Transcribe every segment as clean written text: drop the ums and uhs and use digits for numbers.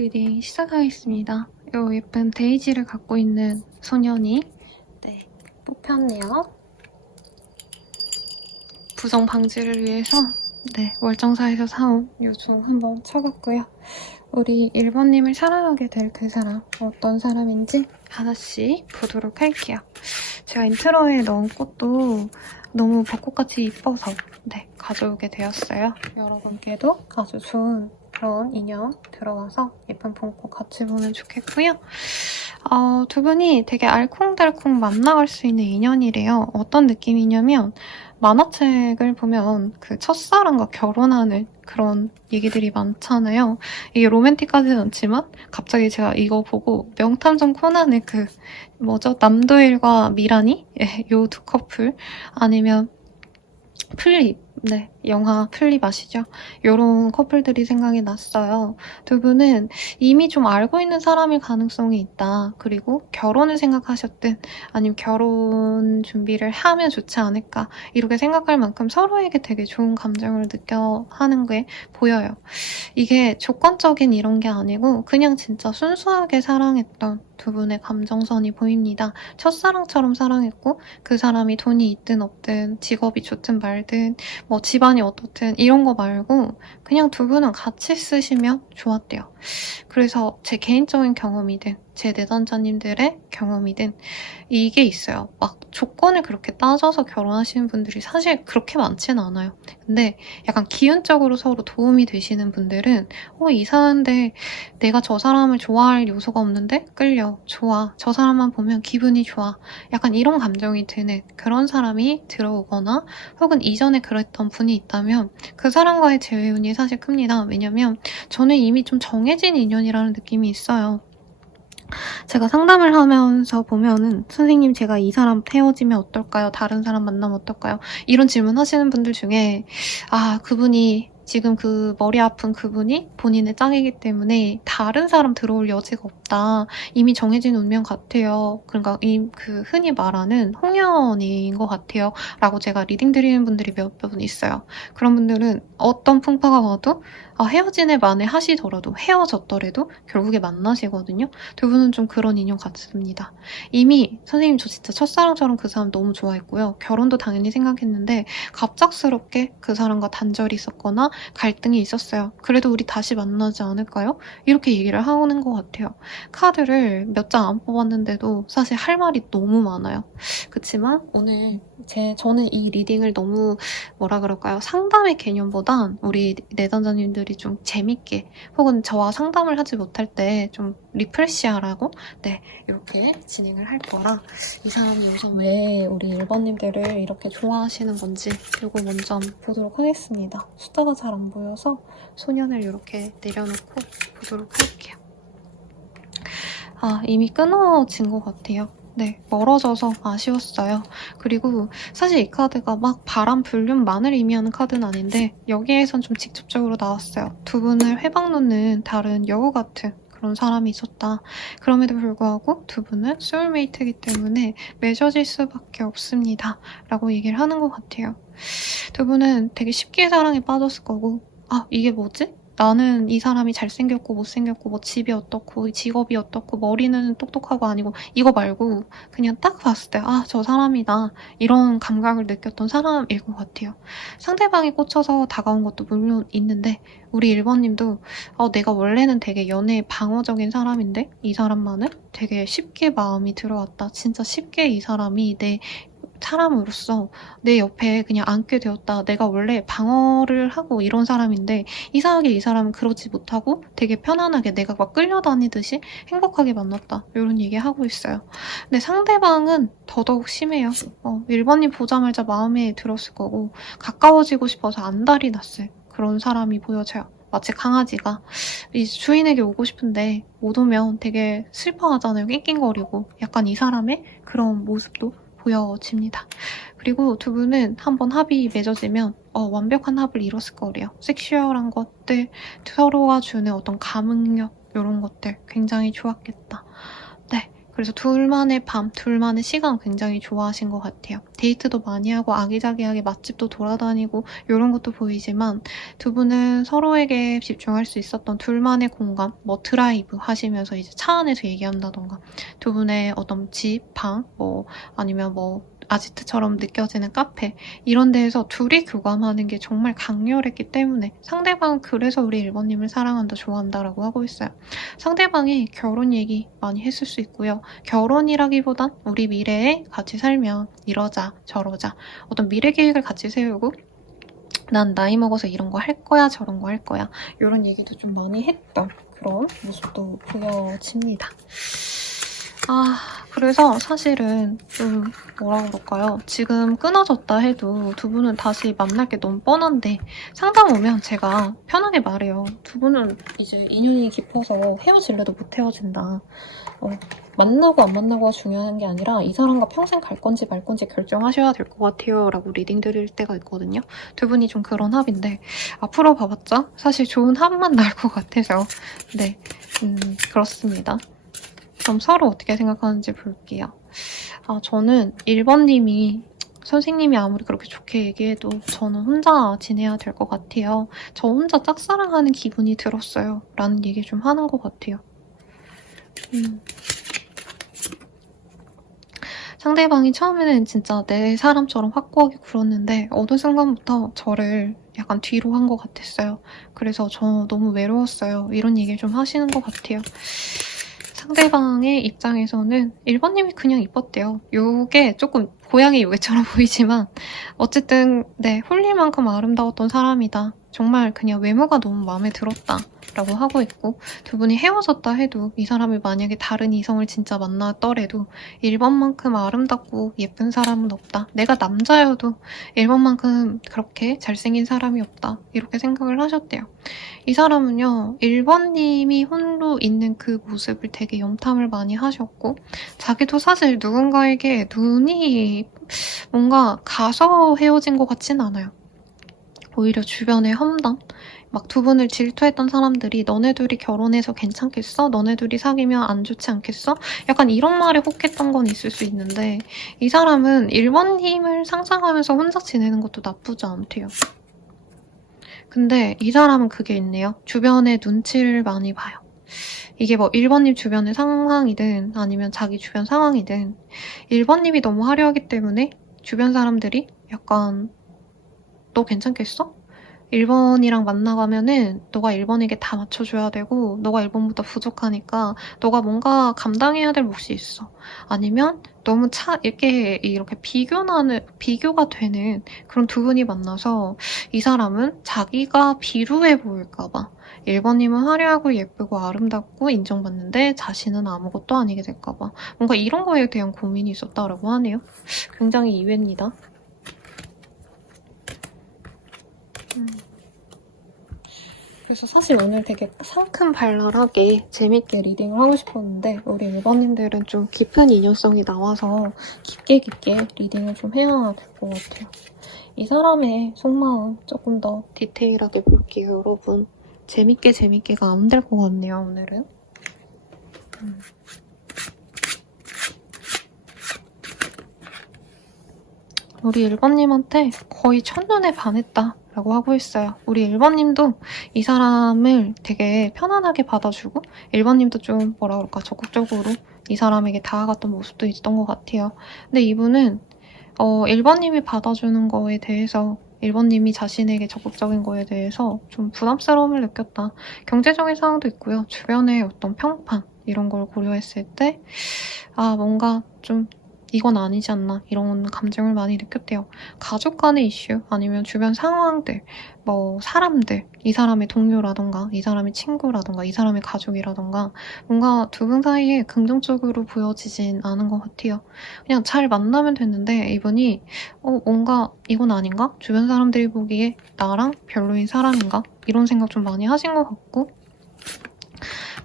리딩 시작하겠습니다. 이 예쁜 데이지를 갖고 있는 소년이 뽑혔네요. 부정 방지를 위해서 월정사에서 사온 이 종 한번 쳐봤고요. 우리 1번님을 사랑하게 될 그 사람 어떤 사람인지 하나씩 보도록 할게요. 제가 인트로에 넣은 꽃도 너무 벚꽃같이 이뻐서 가져오게 되었어요. 여러분께도 아주 좋은 그런 인연 들어와서 예쁜 봄꽃 같이 보면 좋겠고요. 두 분이 되게 알콩달콩 만나갈 수 있는 인연이래요. 어떤 느낌이냐면 만화책을 보면 그 첫사랑과 결혼하는 그런 얘기들이 많잖아요. 이게 로맨틱하지는 않지만 갑자기 제가 이거 보고 명탐정 코난의 남도일과 미라니? 요 두 커플 아니면 플립, 영화 플립 아시죠? 요런 커플들이 생각이 났어요. 두 분은 이미 좀 알고 있는 사람일 가능성이 있다. 그리고 결혼을 생각하셨든 아니면 결혼 준비를 하면 좋지 않을까 이렇게 생각할 만큼 서로에게 되게 좋은 감정을 느껴 하는 게 보여요. 이게 조건적인 이런 게 아니고 그냥 진짜 순수하게 사랑했던 두 분의 감정선이 보입니다. 첫사랑처럼 사랑했고 그 사람이 돈이 있든 없든 직업이 좋든 말든 집안이 어떻든 이런 거 말고 그냥 두 분은 같이 쓰시면 좋았대요. 그래서 제 개인적인 경험이든 제 내담자님들의 경험이든 이게 있어요. 막 조건을 그렇게 따져서 결혼하시는 분들이 사실 그렇게 많지는 않아요. 근데 약간 기운적으로 서로 도움이 되시는 분들은 이상한데 내가 저 사람을 좋아할 요소가 없는데 끌려, 좋아, 저 사람만 보면 기분이 좋아, 약간 이런 감정이 드는 그런 사람이 들어오거나 혹은 이전에 그랬던 분이 있다면 그 사람과의 재회운이 사실 큽니다. 왜냐면 저는 이미 좀 정해진 인연이라는 느낌이 있어요. 제가 상담을 하면서 보면은 선생님 제가 이 사람 헤어지면 어떨까요? 다른 사람 만나면 어떨까요? 이런 질문 하시는 분들 중에 그분이 지금 그 머리 아픈 그분이 본인의 짝이기 때문에 다른 사람 들어올 여지가 없다. 이미 정해진 운명 같아요. 그러니까 그 흔히 말하는 홍연인 것 같아요. 라고 제가 리딩 드리는 분들이 몇 분 있어요. 그런 분들은 어떤 풍파가 와도 헤어진 애 만에 하시더라도 헤어졌더라도 결국에 만나시거든요. 두 분은 좀 그런 인연 같습니다. 이미 선생님 저 진짜 첫사랑처럼 그 사람 너무 좋아했고요. 결혼도 당연히 생각했는데 갑작스럽게 그 사람과 단절이 있었거나 갈등이 있었어요. 그래도 우리 다시 만나지 않을까요? 이렇게 얘기를 하는 것 같아요. 카드를 몇 장 안 뽑았는데도 사실 할 말이 너무 많아요. 그치만 오늘 저는 이 리딩을 너무 상담의 개념보단 우리 내담자님들이 좀 재밌게 혹은 저와 상담을 하지 못할 때 좀 리프레시하라고 이렇게 진행을 할 거라 이 사람이 우선 왜 우리 1번님들을 이렇게 좋아하시는 건지 이거 먼저 한번 보도록 하겠습니다. 숫자가 잘 안 보여서 소년을 이렇게 내려놓고 보도록 할게요. 이미 끊어진 것 같아요. 멀어져서 아쉬웠어요. 그리고 사실 이 카드가 막 바람, 불륜만을 의미하는 카드는 아닌데 여기에선 좀 직접적으로 나왔어요. 두 분을 회방 놓는 다른 여우 같은 그런 사람이 있었다. 그럼에도 불구하고 두 분은 소울메이트이기 때문에 맺어질 수밖에 없습니다. 라고 얘기를 하는 것 같아요. 두 분은 되게 쉽게 사랑에 빠졌을 거고 이게 뭐지? 나는 이 사람이 잘생겼고 못생겼고 집이 어떻고 직업이 어떻고 머리는 똑똑하고 아니고 이거 말고 그냥 딱 봤을 때 저 사람이다 이런 감각을 느꼈던 사람일 것 같아요. 상대방이 꽂혀서 다가온 것도 물론 있는데 우리 1번님도 내가 원래는 되게 연애에 방어적인 사람인데 이 사람만은 되게 쉽게 마음이 들어왔다. 진짜 쉽게 이 사람이 내 사람으로서 내 옆에 그냥 앉게 되었다. 내가 원래 방어를 하고 이런 사람인데 이상하게 이 사람은 그러지 못하고 되게 편안하게 내가 막 끌려다니듯이 행복하게 만났다. 이런 얘기 하고 있어요. 근데 상대방은 더더욱 심해요. 1번님 보자마자 마음에 들었을 거고 가까워지고 싶어서 안달이 났을 그런 사람이 보여져요. 마치 강아지가 이 주인에게 오고 싶은데 못 오면 되게 슬퍼하잖아요. 낑낑거리고 약간 이 사람의 그런 모습도 보여집니다. 그리고 두 분은 한번 합이 맺어지면 완벽한 합을 이뤘을 거래요. 섹슈얼한 것들, 서로가 주는 어떤 감흥력 이런 것들 굉장히 좋았겠다. 그래서 둘만의 밤, 둘만의 시간 굉장히 좋아하신 것 같아요. 데이트도 많이 하고 아기자기하게 맛집도 돌아다니고 이런 것도 보이지만 두 분은 서로에게 집중할 수 있었던 둘만의 공간, 뭐 드라이브 하시면서 이제 차 안에서 얘기한다던가 두 분의 어떤 집, 방, 뭐 아니면 뭐 아지트처럼 느껴지는 카페 이런 데에서 둘이 교감하는 게 정말 강렬했기 때문에 상대방은 그래서 우리 1번님을 사랑한다, 좋아한다 라고 하고 있어요. 상대방이 결혼 얘기 많이 했을 수 있고요. 결혼이라기보단 우리 미래에 같이 살면 이러자 저러자 어떤 미래 계획을 같이 세우고 난 나이 먹어서 이런 거 할 거야 저런 거 할 거야 이런 얘기도 좀 많이 했던 그런 모습도 보여집니다. 그래서 사실은 좀 뭐라 그럴까요? 지금 끊어졌다 해도 두 분은 다시 만날 게 너무 뻔한데 상담 오면 제가 편하게 말해요. 두 분은 이제 인연이 깊어서 헤어질래도 못 헤어진다. 만나고 안 만나고가 중요한 게 아니라 이 사람과 평생 갈 건지 말 건지 결정하셔야 될 것 같아요 라고 리딩 드릴 때가 있거든요. 두 분이 좀 그런 합인데 앞으로 봐봤자 사실 좋은 합만 날 것 같아서 네, 그렇습니다. 그럼 서로 어떻게 생각하는지 볼게요. 저는 1번님이 선생님이 아무리 그렇게 좋게 얘기해도 저는 혼자 지내야 될 것 같아요. 저 혼자 짝사랑하는 기분이 들었어요. 라는 얘기 좀 하는 것 같아요. 상대방이 처음에는 진짜 내 사람처럼 확고하게 굴었는데 어느 순간부터 저를 약간 뒤로 한 것 같았어요. 그래서 저 너무 외로웠어요. 이런 얘기를 좀 하시는 것 같아요. 상대방의 입장에서는 1번님이 그냥 이뻤대요. 요게 조금 고양이 요괴처럼 보이지만 어쨌든 네, 홀릴 만큼 아름다웠던 사람이다. 정말 그냥 외모가 너무 마음에 들었다 라고 하고 있고 두 분이 헤어졌다 해도 이 사람이 만약에 다른 이성을 진짜 만났더라도 1번만큼 아름답고 예쁜 사람은 없다. 내가 남자여도 1번만큼 그렇게 잘생긴 사람이 없다. 이렇게 생각을 하셨대요. 이 사람은요. 1번님이 홀로 있는 그 모습을 되게 염탐을 많이 하셨고 자기도 사실 누군가에게 눈이 뭔가 가서 헤어진 것 같진 않아요. 오히려 주변의 험담? 막 두 분을 질투했던 사람들이 너네 둘이 결혼해서 괜찮겠어? 너네 둘이 사귀면 안 좋지 않겠어? 약간 이런 말에 혹했던 건 있을 수 있는데 이 사람은 1번님을 상상하면서 혼자 지내는 것도 나쁘지 않대요. 근데 이 사람은 그게 있네요. 주변의 눈치를 많이 봐요. 이게 뭐 1번님 주변의 상황이든 아니면 자기 주변 상황이든 1번님이 너무 화려하기 때문에 주변 사람들이 약간 너 괜찮겠어? 1번이랑 만나가면은 너가 1번에게 다 맞춰줘야 되고 너가 1번보다 부족하니까 너가 뭔가 감당해야 될 몫이 있어. 아니면 너무 이렇게 비교가 되는 그런 두 분이 만나서 이 사람은 자기가 비루해 보일까봐 1번님은 화려하고 예쁘고 아름답고 인정받는데 자신은 아무것도 아니게 될까봐 뭔가 이런 거에 대한 고민이 있었다라고 하네요. 굉장히 이외입니다. 그래서 사실 오늘 되게 상큼발랄하게 재밌게 리딩을 하고 싶었는데 우리 1번님들은 좀 깊은 인연성이 나와서 깊게 리딩을 좀 해야 될 것 같아요. 이 사람의 속마음 조금 더 디테일하게 볼게요, 여러분. 재밌게가 안 될 것 같네요, 오늘은. 우리 1번님한테 거의 첫눈에 반했다 라고 하고 있어요. 우리 1번님도 이 사람을 되게 편안하게 받아주고 1번님도 좀 뭐라 그럴까 적극적으로 이 사람에게 다가갔던 모습도 있던 것 같아요. 근데 이분은 1번님이 받아주는 거에 대해서 1번님이 자신에게 적극적인 거에 대해서 좀 부담스러움을 느꼈다. 경제적인 상황도 있고요. 주변의 어떤 평판 이런 걸 고려했을 때 뭔가 좀 이건 아니지 않나 이런 감정을 많이 느꼈대요. 가족 간의 이슈 아니면 주변 상황들 뭐 사람들 이 사람의 동료라던가 이 사람의 친구라던가 이 사람의 가족이라던가 뭔가 두 분 사이에 긍정적으로 보여지진 않은 것 같아요. 그냥 잘 만나면 됐는데 이분이 뭔가 이건 아닌가? 주변 사람들이 보기에 나랑 별로인 사람인가? 이런 생각 좀 많이 하신 것 같고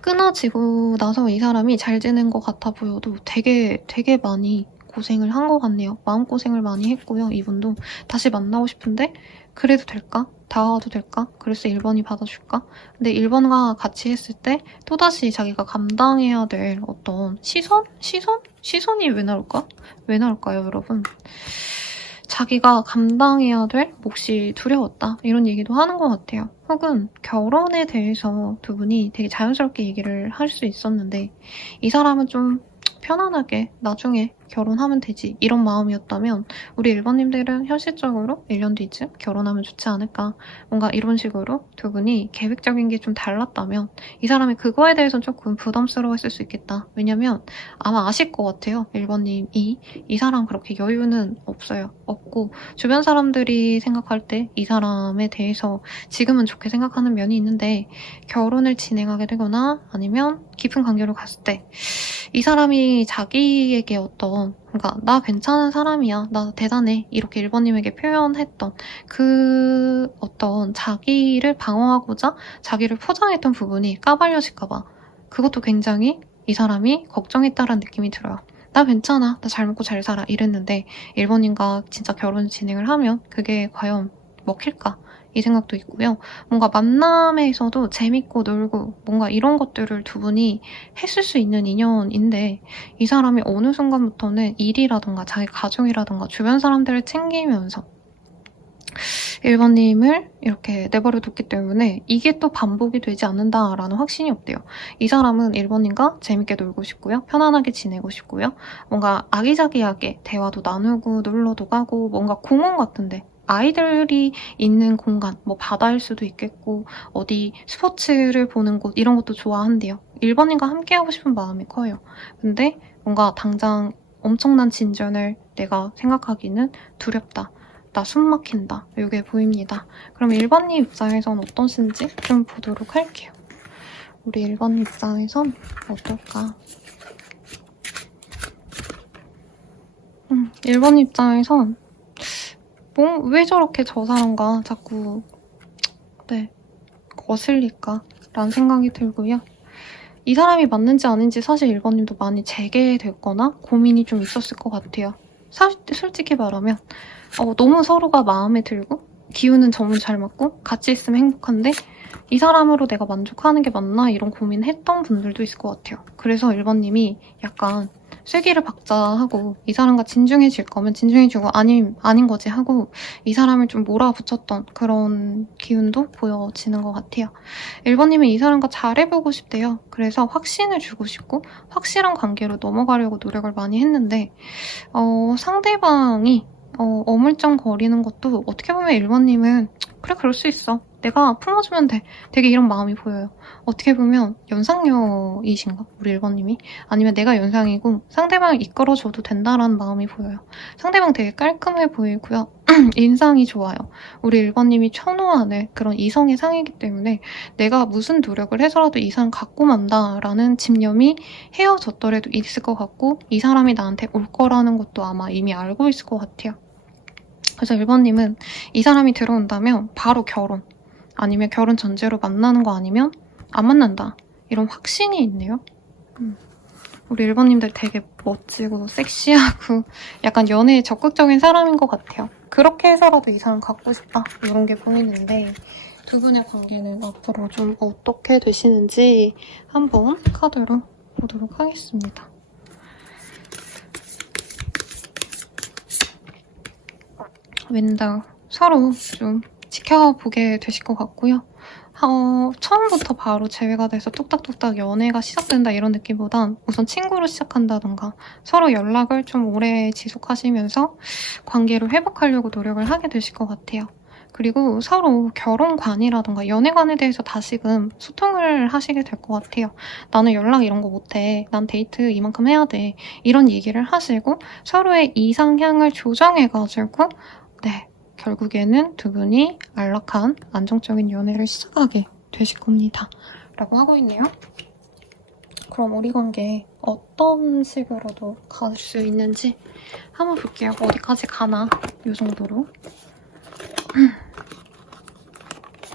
끊어지고 나서 이 사람이 잘 지낸 것 같아 보여도 되게 많이 고생을 한 것 같네요. 마음고생을 많이 했고요. 이분도 다시 만나고 싶은데 그래도 될까? 다가가도 될까? 그래서 1번이 받아줄까? 근데 1번과 같이 했을 때 또다시 자기가 감당해야 될 어떤 시선이 왜 나올까? 왜 나올까요, 여러분? 자기가 감당해야 될 몫이 두려웠다. 이런 얘기도 하는 것 같아요. 혹은 결혼에 대해서 두 분이 되게 자연스럽게 얘기를 할 수 있었는데 이 사람은 좀 편안하게 나중에 결혼하면 되지 이런 마음이었다면 우리 1번님들은 현실적으로 1년 뒤쯤 결혼하면 좋지 않을까 뭔가 이런 식으로 두 분이 계획적인 게 좀 달랐다면 이 사람이 그거에 대해서는 조금 부담스러워했을 수 있겠다. 왜냐면 아마 아실 것 같아요. 1번님이 이 사람 그렇게 여유는 없어요. 없고 주변 사람들이 생각할 때 이 사람에 대해서 지금은 좋게 생각하는 면이 있는데 결혼을 진행하게 되거나 아니면 깊은 관계로 갔을 때 이 사람이 자기에게 그러니까 나 괜찮은 사람이야, 나 대단해 이렇게 1번님에게 표현했던 그 자기를 방어하고자 자기를 포장했던 부분이 까발려질까봐 그것도 굉장히 이 사람이 걱정했다라는 느낌이 들어요. 나 괜찮아, 나 잘 먹고 잘 살아 이랬는데 1번님과 진짜 결혼 진행을 하면 그게 과연 먹힐까? 이 생각도 있고요. 뭔가 만남에서도 재밌고 놀고 뭔가 이런 것들을 두 분이 했을 수 있는 인연인데 이 사람이 어느 순간부터는 일이라던가 자기 가족이라던가 주변 사람들을 챙기면서 1번님을 이렇게 내버려 뒀기 때문에 이게 또 반복이 되지 않는다라는 확신이 없대요. 이 사람은 1번님과 재밌게 놀고 싶고요. 편안하게 지내고 싶고요. 뭔가 아기자기하게 대화도 나누고 놀러도 가고 뭔가 공원 같은데 아이들이 있는 공간, 뭐 바다일 수도 있겠고 어디 스포츠를 보는 곳 이런 것도 좋아한대요. 1번님과 함께하고 싶은 마음이 커요. 근데 뭔가 당장 엄청난 진전을 내가 생각하기는 두렵다. 나 숨 막힌다. 이게 보입니다. 그럼 1번님 입장에선 어떠신지 좀 보도록 할게요. 우리 1번님 입장에선 어떨까? 1번 입장에선 왜 저렇게 저 사람과 자꾸 거슬릴까? 라는 생각이 들고요. 이 사람이 맞는지 아닌지 사실 1번님도 많이 재개됐거나 고민이 좀 있었을 것 같아요. 솔직히 말하면 너무 서로가 마음에 들고 기운은 너무 잘 맞고 같이 있으면 행복한데 이 사람으로 내가 만족하는 게 맞나 이런 고민했던 분들도 있을 것 같아요. 그래서 1번님이 약간 쐐기를 박자 하고 이 사람과 진중해질 거면 진중해지고 아닌 거지 하고 이 사람을 좀 몰아붙였던 그런 기운도 보여지는 것 같아요. 1번님은 이 사람과 잘해보고 싶대요. 그래서 확신을 주고 싶고 확실한 관계로 넘어가려고 노력을 많이 했는데 상대방이 어물쩡거리는 것도 어떻게 보면 1번님은 그래 그럴 수 있어. 내가 품어주면 돼. 되게 이런 마음이 보여요. 어떻게 보면 연상녀이신가? 우리 1번님이? 아니면 내가 연상이고 상대방을 이끌어줘도 된다라는 마음이 보여요. 상대방 되게 깔끔해 보이고요. 인상이 좋아요. 우리 1번님이 선호하는 그런 이성의 상이기 때문에 내가 무슨 노력을 해서라도 이 사람 갖고 만다라는 집념이 헤어졌더라도 있을 것 같고 이 사람이 나한테 올 거라는 것도 아마 이미 알고 있을 것 같아요. 그래서 1번님은 이 사람이 들어온다면 바로 결혼 아니면 결혼 전제로 만나는 거 아니면 안 만난다 이런 확신이 있네요. 우리 1번님들 되게 멋지고 섹시하고 약간 연애에 적극적인 사람인 것 같아요. 그렇게 해서라도 이 사람 갖고 싶다 이런 게 보이는데 두 분의 관계는 앞으로 좀 어떻게 되시는지 한번 카드로 보도록 하겠습니다. 왠다 서로 좀 지켜보게 되실 것 같고요. 처음부터 바로 제외가 돼서 뚝딱뚝딱 연애가 시작된다 이런 느낌보단 우선 친구로 시작한다던가 서로 연락을 좀 오래 지속하시면서 관계를 회복하려고 노력을 하게 되실 것 같아요. 그리고 서로 결혼관이라던가 연애관에 대해서 다시금 소통을 하시게 될 것 같아요. 나는 연락 이런 거 못해. 난 데이트 이만큼 해야 돼. 이런 얘기를 하시고 서로의 이상향을 조정해가지고 결국에는 두 분이 안락한 안정적인 연애를 시작하게 되실 겁니다. 라고 하고 있네요. 그럼 우리 관계 어떤 식으로도 갈 수 있는지 한번 볼게요. 어디까지 가나 이 정도로.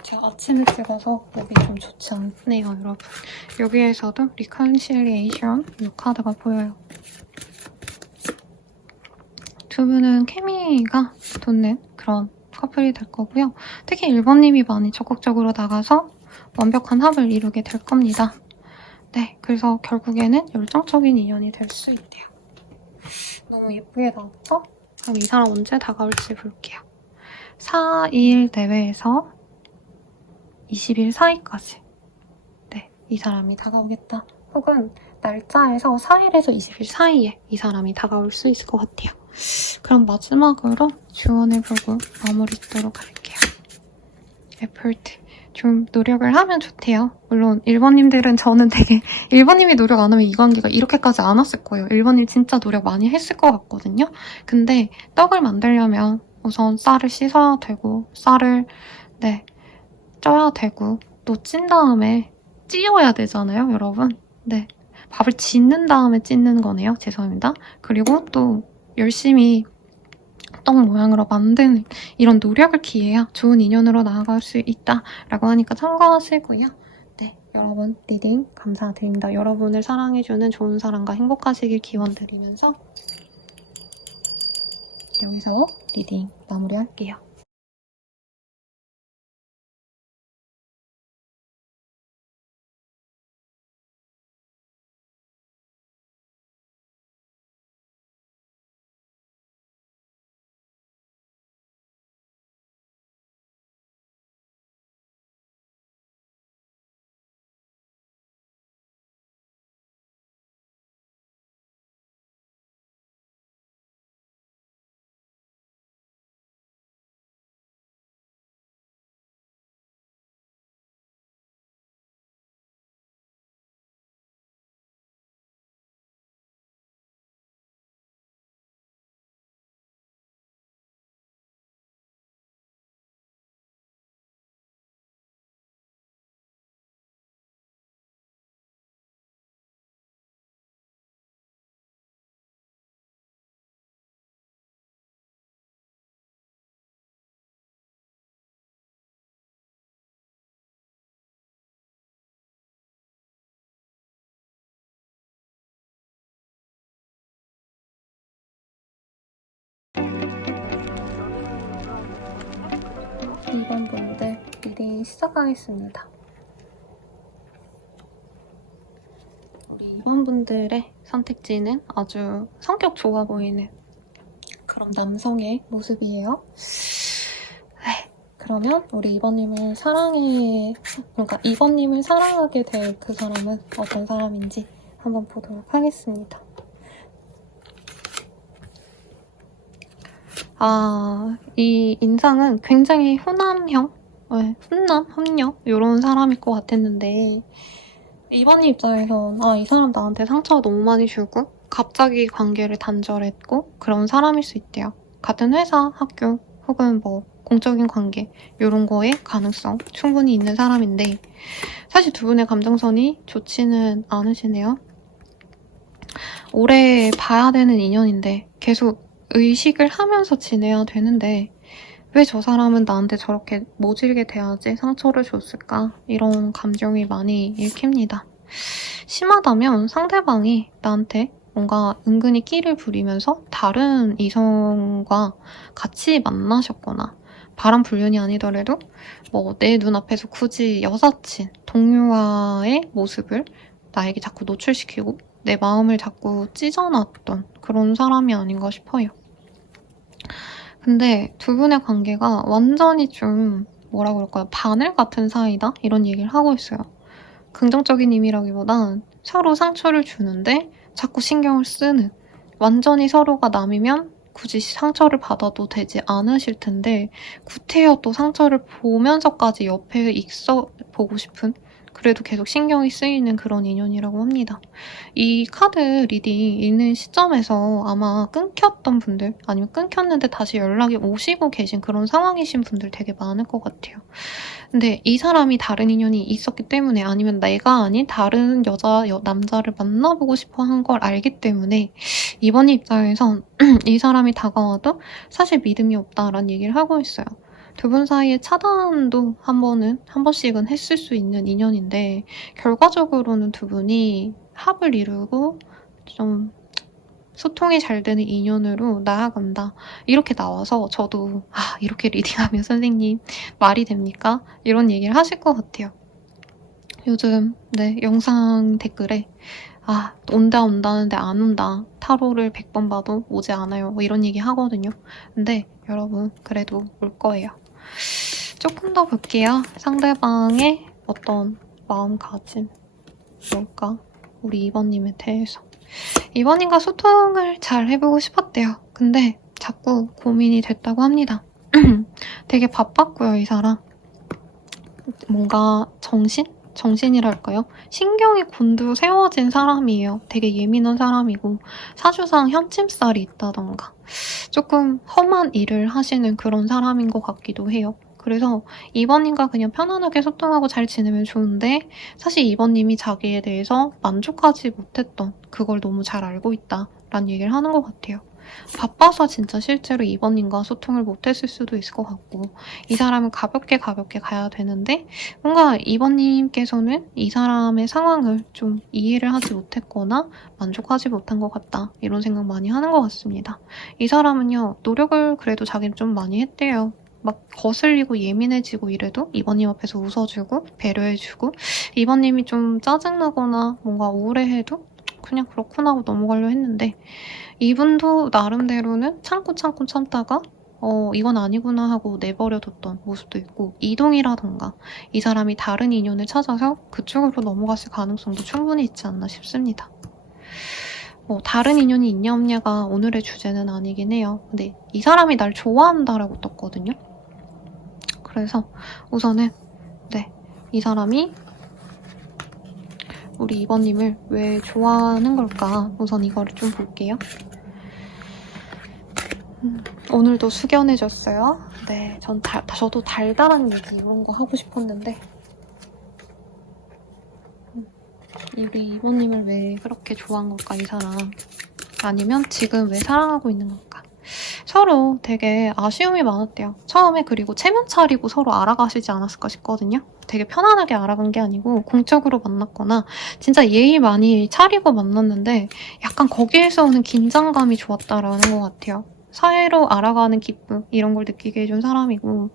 제가 아침에 찍어서 목이 좀 좋지 않네요, 여러분. 여기에서도 리컨실리에이션 이 카드가 보여요. 두 분은 케미가 돋는 그런 커플이 될 거고요. 특히 1번님이 많이 적극적으로 나가서 완벽한 합을 이루게 될 겁니다. 그래서 결국에는 열정적인 인연이 될 수 있대요. 너무 예쁘게 나왔죠? 그럼 이 사람 언제 다가올지 볼게요. 4일 내외에서 20일 사이까지. 네, 이 사람이 다가오겠다. 혹은 날짜에서 4일에서 20일 사이에 이 사람이 다가올 수 있을 것 같아요. 그럼 마지막으로 주원해보고 마무리 짓도록 할게요. 에포트. 좀 노력을 하면 좋대요. 물론 1번님들은 저는 되게 1번님이 노력 안 하면 이 관계가 이렇게까지 안 왔을 거예요. 1번님 진짜 노력 많이 했을 것 같거든요. 근데 떡을 만들려면 우선 쌀을 씻어야 되고 쌀을 쪄야 되고 또 찐 다음에 찌어야 되잖아요, 여러분. 네, 밥을 짓는 다음에 찢는 거네요. 죄송합니다. 그리고 또 열심히 떡 모양으로 만드는 이런 노력을 기해야 좋은 인연으로 나아갈 수 있다라고 하니까 참고하시고요. 네, 여러분 리딩 감사드립니다. 여러분을 사랑해주는 좋은 사람과 행복하시길 기원드리면서 여기서 리딩 마무리할게요. 이번 분들 리딩 시작하겠습니다. 우리 2번 분들의 선택지는 아주 성격 좋아 보이는 그런 남성의 모습이에요. 네, 그러면 우리 2번님을 그러니까 2번님을 사랑하게 될 그 사람은 어떤 사람인지 한번 보도록 하겠습니다. 이 인상은 굉장히 훈남형? 네, 훈남, 훈녀? 이런 사람일 것 같았는데 2번님 입장에선 이 사람 나한테 상처 너무 많이 주고 갑자기 관계를 단절했고 그런 사람일 수 있대요. 같은 회사, 학교 혹은 뭐 공적인 관계 이런 거에 가능성 충분히 있는 사람인데 사실 두 분의 감정선이 좋지는 않으시네요. 오래 봐야 되는 인연인데 계속 의식을 하면서 지내야 되는데 왜 저 사람은 나한테 저렇게 모질게 대하지? 상처를 줬을까? 이런 감정이 많이 읽힙니다. 심하다면 상대방이 나한테 뭔가 은근히 끼를 부리면서 다른 이성과 같이 만나셨거나 바람 불륜이 아니더라도 뭐 내 눈앞에서 굳이 여사친, 동료와의 모습을 나에게 자꾸 노출시키고 내 마음을 자꾸 찢어놨던 그런 사람이 아닌가 싶어요. 근데 두 분의 관계가 완전히 좀 뭐라 그럴까요? 바늘 같은 사이다? 이런 얘기를 하고 있어요. 긍정적인 의미라기보단 서로 상처를 주는데 자꾸 신경을 쓰는 완전히 서로가 남이면 굳이 상처를 받아도 되지 않으실 텐데 구태여 또 상처를 보면서까지 옆에 있어 보고 싶은 그래도 계속 신경이 쓰이는 그런 인연이라고 합니다. 이 카드 리딩 읽는 시점에서 아마 끊겼던 분들 아니면 끊겼는데 다시 연락이 오시고 계신 그런 상황이신 분들 되게 많을 것 같아요. 근데 이 사람이 다른 인연이 있었기 때문에 아니면 내가 아닌 다른 남자를 만나보고 싶어 한 걸 알기 때문에 이번 입장에선 이 사람이 다가와도 사실 믿음이 없다라는 얘기를 하고 있어요. 두 분 사이에 차단도 한 번씩은 했을 수 있는 인연인데 결과적으로는 두 분이 합을 이루고 좀 소통이 잘 되는 인연으로 나아간다. 이렇게 나와서 저도 이렇게 리딩하면 선생님 말이 됩니까? 이런 얘기를 하실 것 같아요. 요즘 영상 댓글에 아, 온다 온다는데 안 온다. 타로를 100번 봐도 오지 않아요. 뭐 이런 얘기 하거든요. 근데 여러분 그래도 올 거예요. 조금 더 볼게요. 상대방의 어떤 마음가짐, 뭘까? 우리 2번님에 대해서. 2번님과 소통을 잘 해보고 싶었대요. 근데 자꾸 고민이 됐다고 합니다. 되게 바빴고요, 이 사람. 뭔가 정신이랄까요? 신경이 곤두세워진 사람이에요. 되게 예민한 사람이고 사주상 현침살이 있다던가 조금 험한 일을 하시는 그런 사람인 것 같기도 해요. 그래서 2번님과 그냥 편안하게 소통하고 잘 지내면 좋은데 사실 2번님이 자기에 대해서 만족하지 못했던 그걸 너무 잘 알고 있다라는 얘기를 하는 것 같아요. 바빠서 진짜 실제로 2번님과 소통을 못했을 수도 있을 것 같고 이 사람은 가볍게 가야 되는데 뭔가 2번님께서는 이 사람의 상황을 좀 이해를 하지 못했거나 만족하지 못한 것 같다 이런 생각 많이 하는 것 같습니다. 이 사람은요 노력을 그래도 자기는 좀 많이 했대요. 막 거슬리고 예민해지고 이래도 2번님 앞에서 웃어주고 배려해주고 2번님이 좀 짜증나거나 뭔가 우울해해도 그냥 그렇구나 하고 넘어가려 했는데 이분도 나름대로는 참다가 이건 아니구나 하고 내버려뒀던 모습도 있고 이동이라던가 이 사람이 다른 인연을 찾아서 그쪽으로 넘어갔을 가능성도 충분히 있지 않나 싶습니다. 다른 인연이 있냐 없냐가 오늘의 주제는 아니긴 해요. 근데 이 사람이 날 좋아한다라고 떴거든요. 그래서 우선은 이 사람이 우리 2번님을 왜 좋아하는 걸까? 우선 이거를 좀 볼게요. 오늘도 숙연해졌어요. 네, 저도 달달한 얘기 이런 거 하고 싶었는데 우리 2번님을 왜 그렇게 좋아한 걸까, 이 사람? 아니면 지금 왜 사랑하고 있는 걸까? 서로 되게 아쉬움이 많았대요. 처음에 그리고 체면 차리고 서로 알아가시지 않았을까 싶거든요. 되게 편안하게 알아간 게 아니고 공적으로 만났거나 진짜 예의 많이 차리고 만났는데 약간 거기에서 오는 긴장감이 좋았다라는 것 같아요. 사회로 알아가는 기쁨 이런 걸 느끼게 해준 사람이고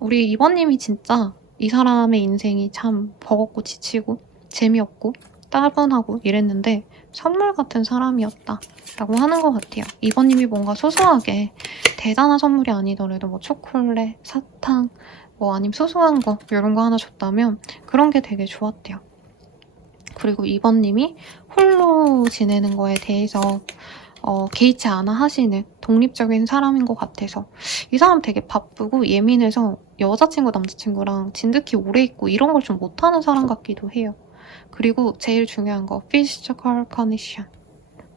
우리 2번님이 진짜 이 사람의 인생이 참 버겁고 지치고 재미없고 따분하고 이랬는데 선물 같은 사람이었다라고 하는 것 같아요. 2번님이 뭔가 소소하게 대단한 선물이 아니더라도 뭐 초콜릿, 사탕, 뭐 아니면 소소한 거 이런 거 하나 줬다면 그런 게 되게 좋았대요. 그리고 2번님이 홀로 지내는 거에 대해서 개의치 않아 하시는 독립적인 사람인 것 같아서 이 사람 되게 바쁘고 예민해서 여자친구, 남자친구랑 진득히 오래 있고 이런 걸 좀 못하는 사람 같기도 해요. 그리고 제일 중요한 거 physical condition.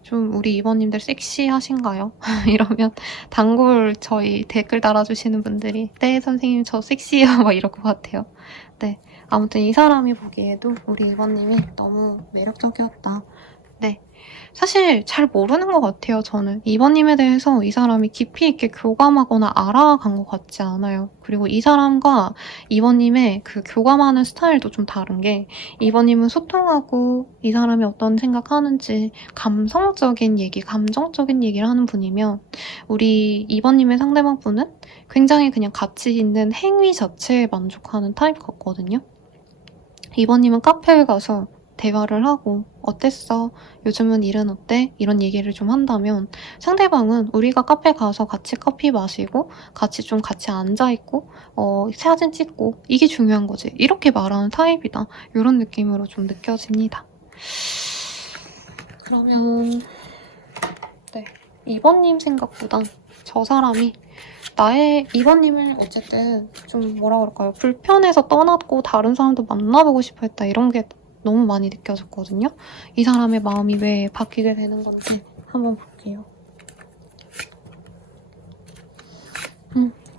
좀 우리 2번님들 섹시하신가요? 이러면 단골 저희 댓글 달아주시는 분들이 네 선생님 저 섹시해요 막 이럴 것 같아요. 네, 아무튼 이 사람이 보기에도 우리 2번님이 너무 매력적이었다. 네, 사실 잘 모르는 것 같아요, 저는. 2번님에 대해서 이 사람이 깊이 있게 교감하거나 알아간 것 같지 않아요. 그리고 이 사람과 2번님의 그 교감하는 스타일도 좀 다른 게 2번님은 소통하고 이 사람이 어떤 생각하는지 감성적인 얘기, 감정적인 얘기를 하는 분이면 우리 2번님의 상대방 분은 굉장히 그냥 가치 있는 행위 자체에 만족하는 타입 같거든요. 2번님은 카페에 가서 대화를 하고 어땠어? 요즘은 일은 어때? 이런 얘기를 좀 한다면 상대방은 우리가 카페 가서 같이 커피 마시고 같이 앉아있고 사진 찍고 이게 중요한 거지. 이렇게 말하는 타입이다. 이런 느낌으로 좀 느껴집니다. 그러면 2번님 생각보다 저 사람이 나의 2번님을 어쨌든 좀 뭐라 그럴까요? 불편해서 떠났고 다른 사람도 만나보고 싶어 했다 이런 게 너무 많이 느껴졌거든요. 이 사람의 마음이 왜 바뀌게 되는 건지 한번 볼게요.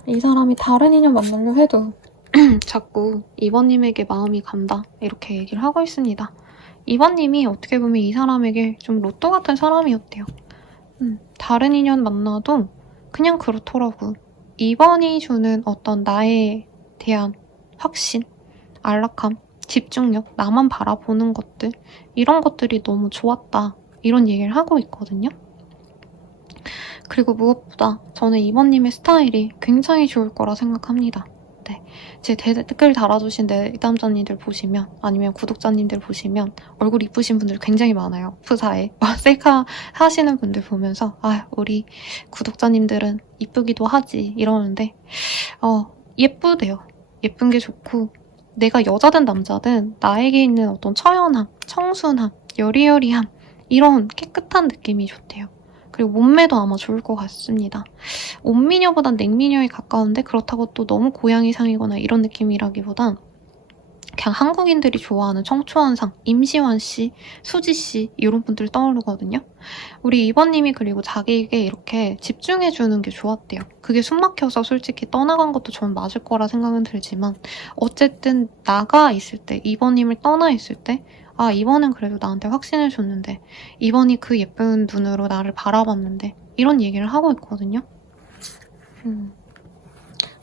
이 사람이 다른 인연 만나려 해도 자꾸 2번님에게 마음이 간다 이렇게 얘기를 하고 있습니다. 2번님이 어떻게 보면 이 사람에게 좀 로또 같은 사람이었대요. 다른 인연 만나도 그냥 그렇더라고. 2번이 주는 어떤 나에 대한 확신, 안락함, 집중력, 나만 바라보는 것들 이런 것들이 너무 좋았다. 이런 얘기를 하고 있거든요. 그리고 무엇보다 저는 2번님의 스타일이 굉장히 좋을 거라 생각합니다. 네, 제 댓글 달아주신 내담자님들 보시면 아니면 구독자님들 보시면 얼굴 이쁘신 분들 굉장히 많아요. 프사에 셀카 하시는 분들 보면서 아 우리 구독자님들은 이쁘기도 하지 이러는데 예쁘대요. 예쁜 게 좋고 내가 여자든 남자든 나에게 있는 어떤 처연함, 청순함, 여리여리함 이런 깨끗한 느낌이 좋대요. 그리고 몸매도 아마 좋을 것 같습니다. 옷미녀보단 냉미녀에 가까운데 그렇다고 또 너무 고양이상이거나 이런 느낌이라기보단 그냥 한국인들이 좋아하는 청초한상, 임시완 씨, 수지 씨 이런 분들 떠오르거든요. 우리 이번님이 그리고 자기에게 이렇게 집중해주는 게 좋았대요. 그게 숨막혀서 솔직히 떠나간 것도 저는 맞을 거라 생각은 들지만 어쨌든 나가 있을 때, 이번님을 떠나 있을 때 아 이번은 그래도 나한테 확신을 줬는데 이번이 그 예쁜 눈으로 나를 바라봤는데 이런 얘기를 하고 있거든요.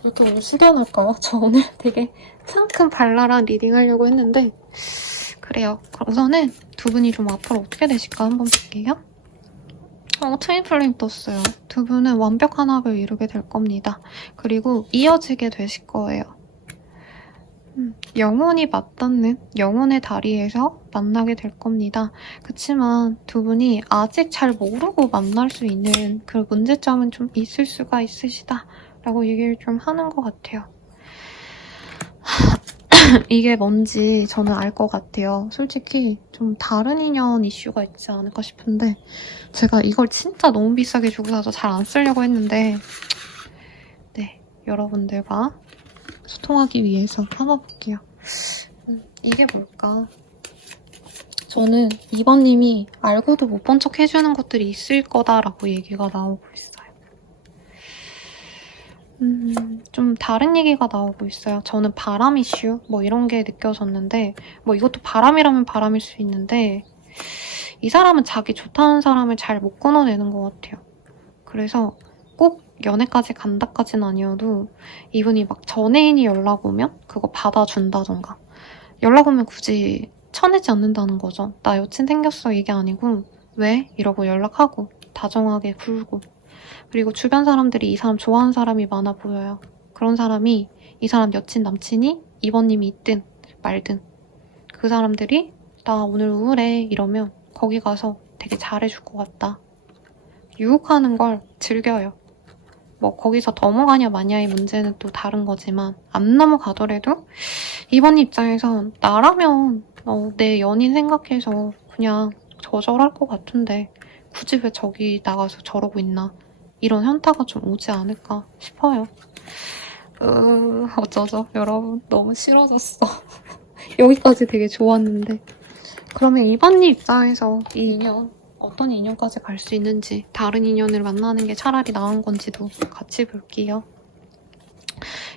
이렇게 오늘 숙연할까요? 저 오늘 되게 상큼 발랄한 리딩 하려고 했는데 그래요. 그럼 우선은 두 분이 좀 앞으로 어떻게 되실까 한번 볼게요. 트윈 플레임 떴어요. 두 분은 완벽한 합을 이루게 될 겁니다. 그리고 이어지게 되실 거예요. 영혼이 맞닿는 영혼의 다리에서 만나게 될 겁니다. 그치만 두 분이 아직 잘 모르고 만날 수 있는 그 문제점은 좀 있을 수가 있으시다 라고 얘기를 좀 하는 것 같아요. 이게 뭔지 저는 알 것 같아요. 솔직히 좀 다른 인연 이슈가 있지 않을까 싶은데 제가 이걸 진짜 너무 비싸게 주고 사서 잘 안 쓰려고 했는데 네, 여러분들과 소통하기 위해서 한번 볼게요. 이게 뭘까? 저는 이번님이 알고도 못 본 척 해주는 것들이 있을 거다라고 얘기가 나오고 있어요. 좀 다른 얘기가 나오고 있어요. 저는 바람 이슈 뭐 이런 게 느껴졌는데 뭐 이것도 바람이라면 바람일 수 있는데 이 사람은 자기 좋다는 사람을 잘 못 끊어내는 것 같아요. 그래서 꼭 연애까지 간다까진 아니어도 이분이 막 전애인이 연락 오면 그거 받아준다던가 연락 오면 굳이 쳐내지 않는다는 거죠. 나 여친 생겼어 이게 아니고 왜? 이러고 연락하고 다정하게 굴고 그리고 주변 사람들이 이 사람 좋아하는 사람이 많아 보여요. 그런 사람이 이 사람 여친 남친이 이번님이 있든 말든 그 사람들이 나 오늘 우울해 이러면 거기 가서 되게 잘해줄 것 같다. 유혹하는 걸 즐겨요. 뭐 거기서 넘어가냐 마냐의 문제는 또 다른 거지만 안 넘어가더라도 이번님 입장에선 나라면 내 연인 생각해서 그냥 저절할 것 같은데 굳이 왜 저기 나가서 저러고 있나 이런 현타가 좀 오지 않을까 싶어요. 어쩌죠 여러분 너무 싫어졌어. 여기까지 되게 좋았는데 그러면 이번님 입장에서 이 인연 어떤 인연까지 갈 수 있는지 다른 인연을 만나는 게 차라리 나은 건지도 같이 볼게요.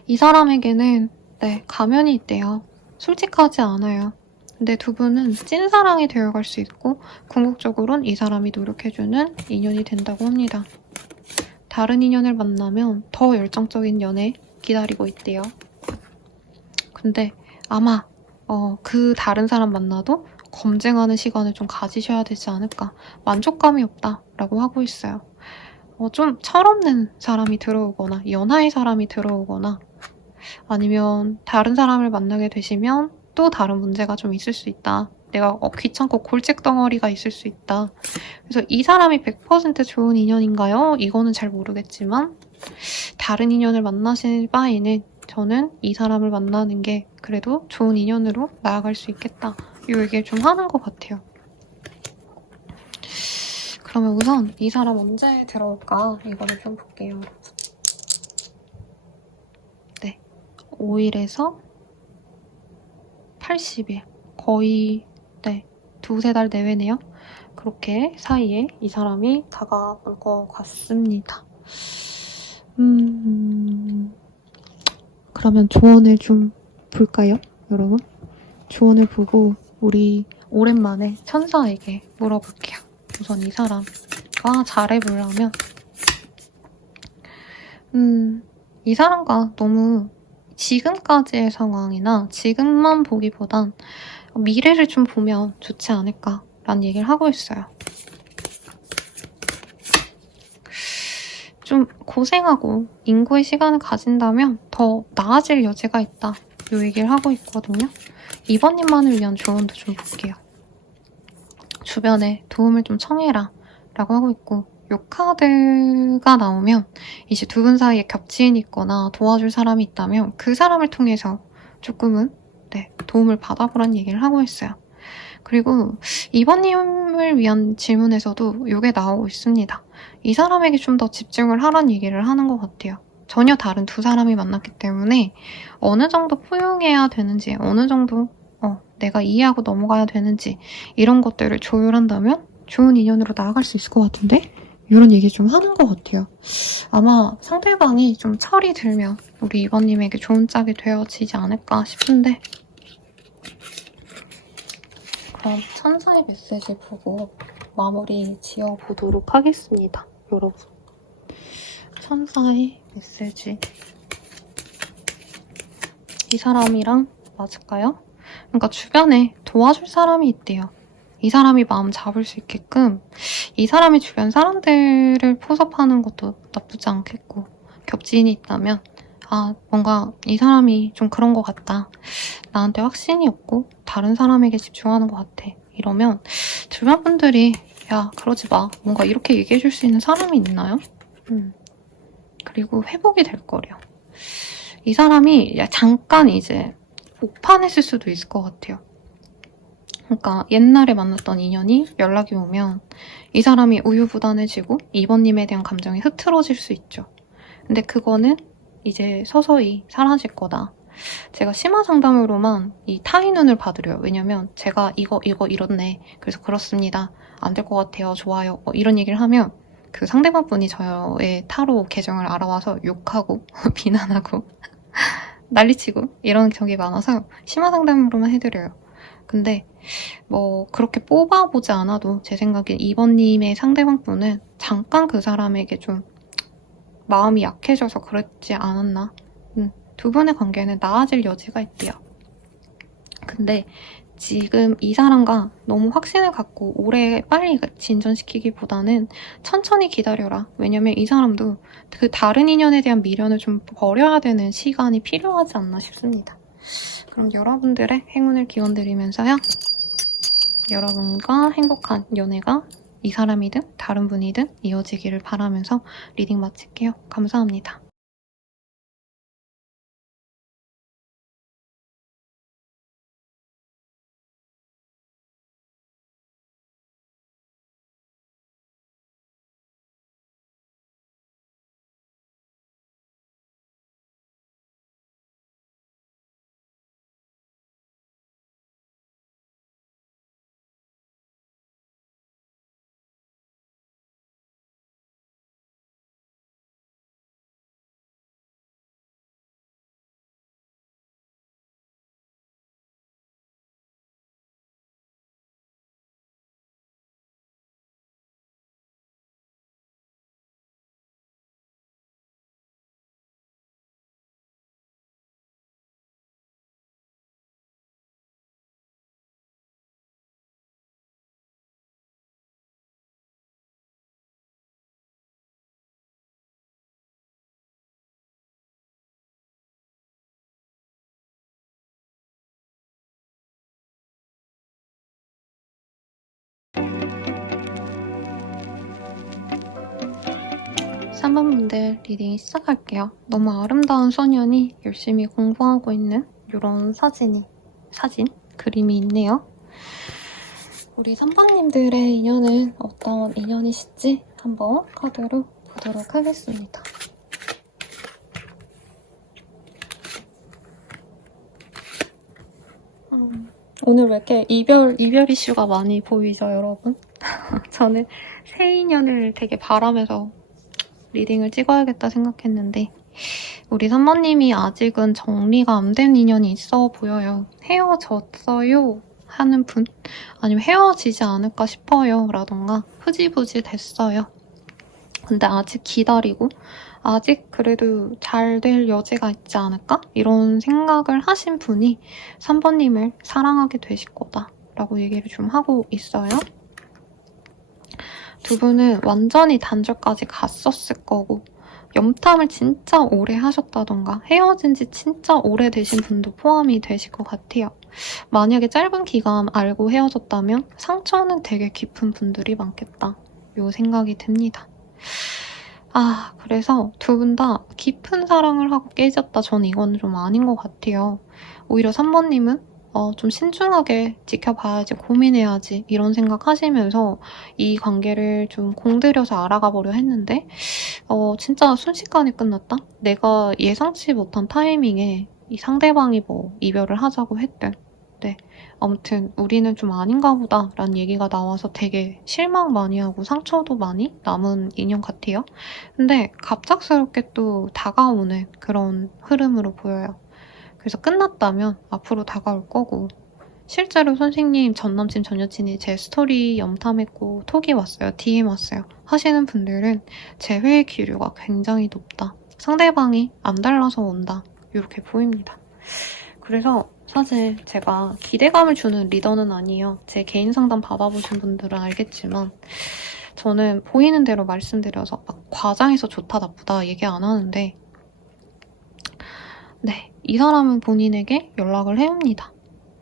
이 사람에게는 네 가면이 있대요. 솔직하지 않아요. 근데 두 분은 찐사랑이 되어갈 수 있고 궁극적으로는 이 사람이 노력해주는 인연이 된다고 합니다. 다른 인연을 만나면 더 열정적인 연애 기다리고 있대요. 근데 아마 그 다른 사람 만나도 검증하는 시간을 좀 가지셔야 되지 않을까. 만족감이 없다라고 하고 있어요. 좀 철없는 사람이 들어오거나 연하의 사람이 들어오거나 아니면 다른 사람을 만나게 되시면 또 다른 문제가 좀 있을 수 있다. 내가 귀찮고 골칫덩어리가 있을 수 있다. 그래서 이 사람이 100% 좋은 인연인가요? 이거는 잘 모르겠지만 다른 인연을 만나실 바에는 저는 이 사람을 만나는 게 그래도 좋은 인연으로 나아갈 수 있겠다. 이 얘기를 좀 하는 것 같아요. 그러면 우선 이 사람 언제 들어올까? 이거를 좀 볼게요. 네, 5일에서 80일. 거의 네, 두세 달 내외네요. 그렇게 사이에 이 사람이 다가올 것 같습니다. 그러면 조언을 좀 볼까요, 여러분? 조언을 보고 우리 오랜만에 천사에게 물어볼게요. 우선 이 사람과 잘해보려면 이 사람과 너무 지금까지의 상황이나 지금만 보기보단 미래를 좀 보면 좋지 않을까라는 얘기를 하고 있어요. 좀 고생하고 인고의 시간을 가진다면 더 나아질 여지가 있다. 요 얘기를 하고 있거든요. 2번님만을 위한 조언도 좀 볼게요. 주변에 도움을 좀 청해라 라고 하고 있고, 요 카드가 나오면 이제 두 분 사이에 겹치인이 있거나 도와줄 사람이 있다면 그 사람을 통해서 조금은 도움을 받아보라는 얘기를 하고 있어요. 그리고 2번님을 위한 질문에서도 이게 나오고 있습니다. 이 사람에게 좀 더 집중을 하라는 얘기를 하는 것 같아요. 전혀 다른 두 사람이 만났기 때문에 어느 정도 포용해야 되는지, 어느 정도 내가 이해하고 넘어가야 되는지 이런 것들을 조율한다면 좋은 인연으로 나아갈 수 있을 것 같은데? 이런 얘기 좀 하는 것 같아요. 아마 상대방이 좀 철이 들면 우리 2번님에게 좋은 짝이 되어지지 않을까 싶은데, 그럼 천사의 메시지 보고 마무리 지어보도록 하겠습니다. 여러분. 천사의 메시지. 이 사람이랑 맞을까요? 그러니까 주변에 도와줄 사람이 있대요. 이 사람이 마음 잡을 수 있게끔 이 사람이 주변 사람들을 포섭하는 것도 나쁘지 않겠고, 겹지인이 있다면 뭔가 이 사람이 좀 그런 것 같다. 나한테 확신이 없고 다른 사람에게 집중하는 것 같아. 이러면 주변 분들이 야, 그러지 마. 뭔가 이렇게 얘기해줄 수 있는 사람이 있나요? 그리고 회복이 될 거래요. 이 사람이 잠깐 이제 오판했을 수도 있을 것 같아요. 그러니까 옛날에 만났던 인연이 연락이 오면 이 사람이 우유부단해지고 2번님에 대한 감정이 흐트러질 수 있죠. 근데 그거는 이제 서서히 사라질 거다. 제가 심화 상담으로만 이 타의 눈을 봐드려요. 왜냐면 제가 이거 이렇네. 그래서 그렇습니다. 안 될 것 같아요. 좋아요. 이런 얘기를 하면 그 상대방 분이 저의 타로 계정을 알아와서 욕하고 비난하고 난리치고 이런 적이 많아서 심화 상담으로만 해드려요. 근데 뭐 그렇게 뽑아보지 않아도 제 생각엔 2번님의 상대방 분은 잠깐 그 사람에게 좀 마음이 약해져서 그랬지 않았나. 두 분의 관계는 나아질 여지가 있대요. 근데 지금 이 사람과 너무 확신을 갖고 오래 빨리 진전시키기보다는 천천히 기다려라. 왜냐면 이 사람도 그 다른 인연에 대한 미련을 좀 버려야 되는 시간이 필요하지 않나 싶습니다. 그럼 여러분들의 행운을 기원드리면서요. 여러분과 행복한 연애가 이 사람이든 다른 분이든 이어지기를 바라면서 리딩 마칠게요. 감사합니다. (3번분들) 리딩 시작할게요. 너무 아름다운 소년이 열심히 공부하고 있는 이런 그림이 있네요. 우리 3번님들의 인연은 어떤 인연이실지 한번 카드로 보도록 하겠습니다. 오늘 왜 이렇게 이별 이슈가 많이 보이죠, 여러분? 저는 새 인연을 되게 바라면서 리딩을 찍어야겠다 생각했는데 우리 3번님이 아직은 정리가 안 된 인연이 있어 보여요. 헤어졌어요 하는 분, 아니면 헤어지지 않을까 싶어요 라던가 흐지부지 됐어요. 근데 아직 기다리고 아직 그래도 잘 될 여지가 있지 않을까? 이런 생각을 하신 분이 3번님을 사랑하게 되실 거다 라고 얘기를 좀 하고 있어요. 두 분은 완전히 단절까지 갔었을 거고 염탐을 진짜 오래 하셨다던가 헤어진 지 진짜 오래되신 분도 포함이 되실 것 같아요. 만약에 짧은 기간 알고 헤어졌다면 상처는 되게 깊은 분들이 많겠다. 요 생각이 듭니다. 그래서 두 분 다 깊은 사랑을 하고 깨졌다. 전 이건 좀 아닌 것 같아요. 오히려 3번님은 좀 신중하게 지켜봐야지, 고민해야지 이런 생각 하시면서 이 관계를 좀 공들여서 알아가 보려 했는데 진짜 순식간에 끝났다? 내가 예상치 못한 타이밍에 이 상대방이 뭐 이별을 하자고 했대. 네. 아무튼 우리는 좀 아닌가 보다 라는 얘기가 나와서 되게 실망 많이 하고 상처도 많이 남은 인연 같아요. 근데 갑작스럽게 또 다가오는 그런 흐름으로 보여요. 그래서 끝났다면 앞으로 다가올 거고, 실제로 선생님 전 남친 전 여친이 제 스토리 염탐했고 톡이 왔어요, DM 왔어요 하시는 분들은 제 회의 기류가 굉장히 높다, 상대방이 안 달라서 온다, 이렇게 보입니다. 그래서 사실 제가 기대감을 주는 리더는 아니에요. 제 개인 상담 받아보신 분들은 알겠지만 저는 보이는 대로 말씀드려서 막 과장해서 좋다 나쁘다 얘기 안 하는데, 네, 이 사람은 본인에게 연락을 해옵니다.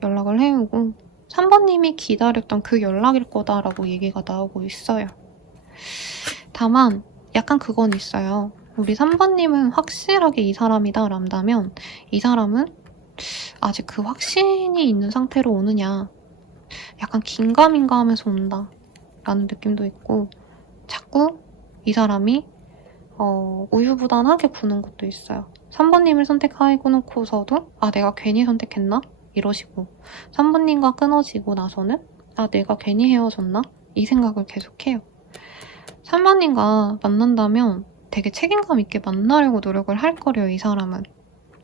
연락을 해오고 3번님이 기다렸던 그 연락일 거다라고 얘기가 나오고 있어요. 다만 약간 그건 있어요. 우리 3번님은 확실하게 이 사람이다 란다면 이 사람은 아직 그 확신이 있는 상태로 오느냐, 약간 긴가민가 하면서 온다 라는 느낌도 있고, 자꾸 이 사람이 우유부단하게 구는 것도 있어요. 3번님을 선택하고 놓고서도 내가 괜히 선택했나? 이러시고, 3번님과 끊어지고 나서는 내가 괜히 헤어졌나? 이 생각을 계속해요. 3번님과 만난다면 되게 책임감 있게 만나려고 노력을 할 거래요, 이 사람은.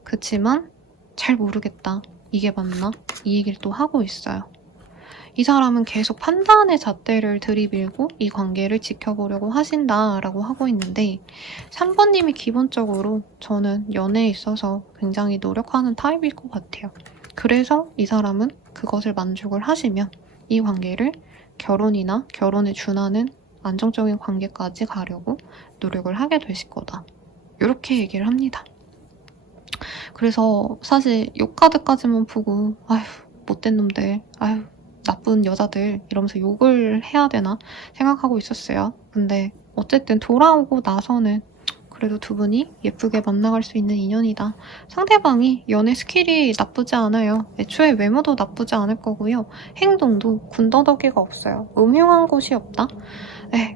그치만 잘 모르겠다, 이게 맞나? 이 얘기를 또 하고 있어요. 이 사람은 계속 판단의 잣대를 들이밀고 이 관계를 지켜보려고 하신다라고 하고 있는데, 3번님이 기본적으로 저는 연애에 있어서 굉장히 노력하는 타입일 것 같아요. 그래서 이 사람은 그것을 만족을 하시면 이 관계를 결혼이나 결혼에 준하는 안정적인 관계까지 가려고 노력을 하게 되실 거다, 이렇게 얘기를 합니다. 그래서 사실 욕카드까지만 보고 못된 놈들, 나쁜 여자들 이러면서 욕을 해야 되나 생각하고 있었어요. 근데 어쨌든 돌아오고 나서는 그래도 두 분이 예쁘게 만나갈 수 있는 인연이다. 상대방이 연애 스킬이 나쁘지 않아요. 애초에 외모도 나쁘지 않을 거고요. 행동도 군더더기가 없어요. 음흉한 곳이 없다.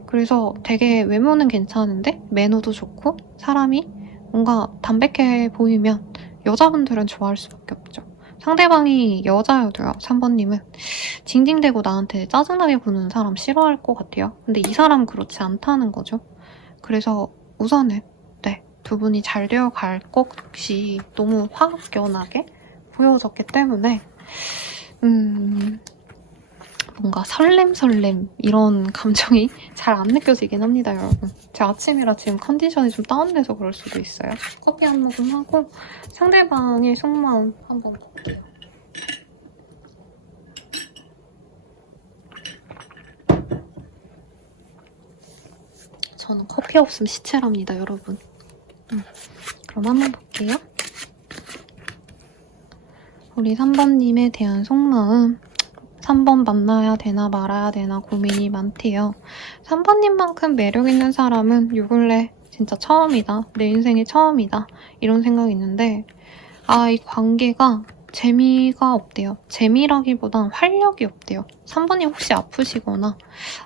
그래서 되게 외모는 괜찮은데 매너도 좋고 사람이 뭔가 담백해 보이면 여자분들은 좋아할 수밖에 없죠. 상대방이 여자여도요, 3번님은 징징대고 나한테 짜증나게 구는 사람 싫어할 것 같아요. 근데 이 사람은 그렇지 않다는 거죠. 그래서 우선은 두 분이 잘 되어갈 것이 너무 확연하게 보여졌기 때문에 뭔가 설렘 이런 감정이 잘 안 느껴지긴 합니다, 여러분. 제 아침이라 지금 컨디션이 좀 다운돼서 그럴 수도 있어요. 커피 한 모금 하고 상대방의 속마음 한번 볼게요. 저는 커피 없으면 시체랍니다, 여러분. 그럼 한번 볼게요. 우리 3번님에 대한 속마음. 3번 만나야 되나 말아야 되나 고민이 많대요. 3번님만큼 매력있는 사람은 요 근래 진짜 처음이다, 내 인생의 처음이다, 이런 생각이 있는데 이 관계가 재미가 없대요. 재미라기보단 활력이 없대요. 3번님 혹시 아프시거나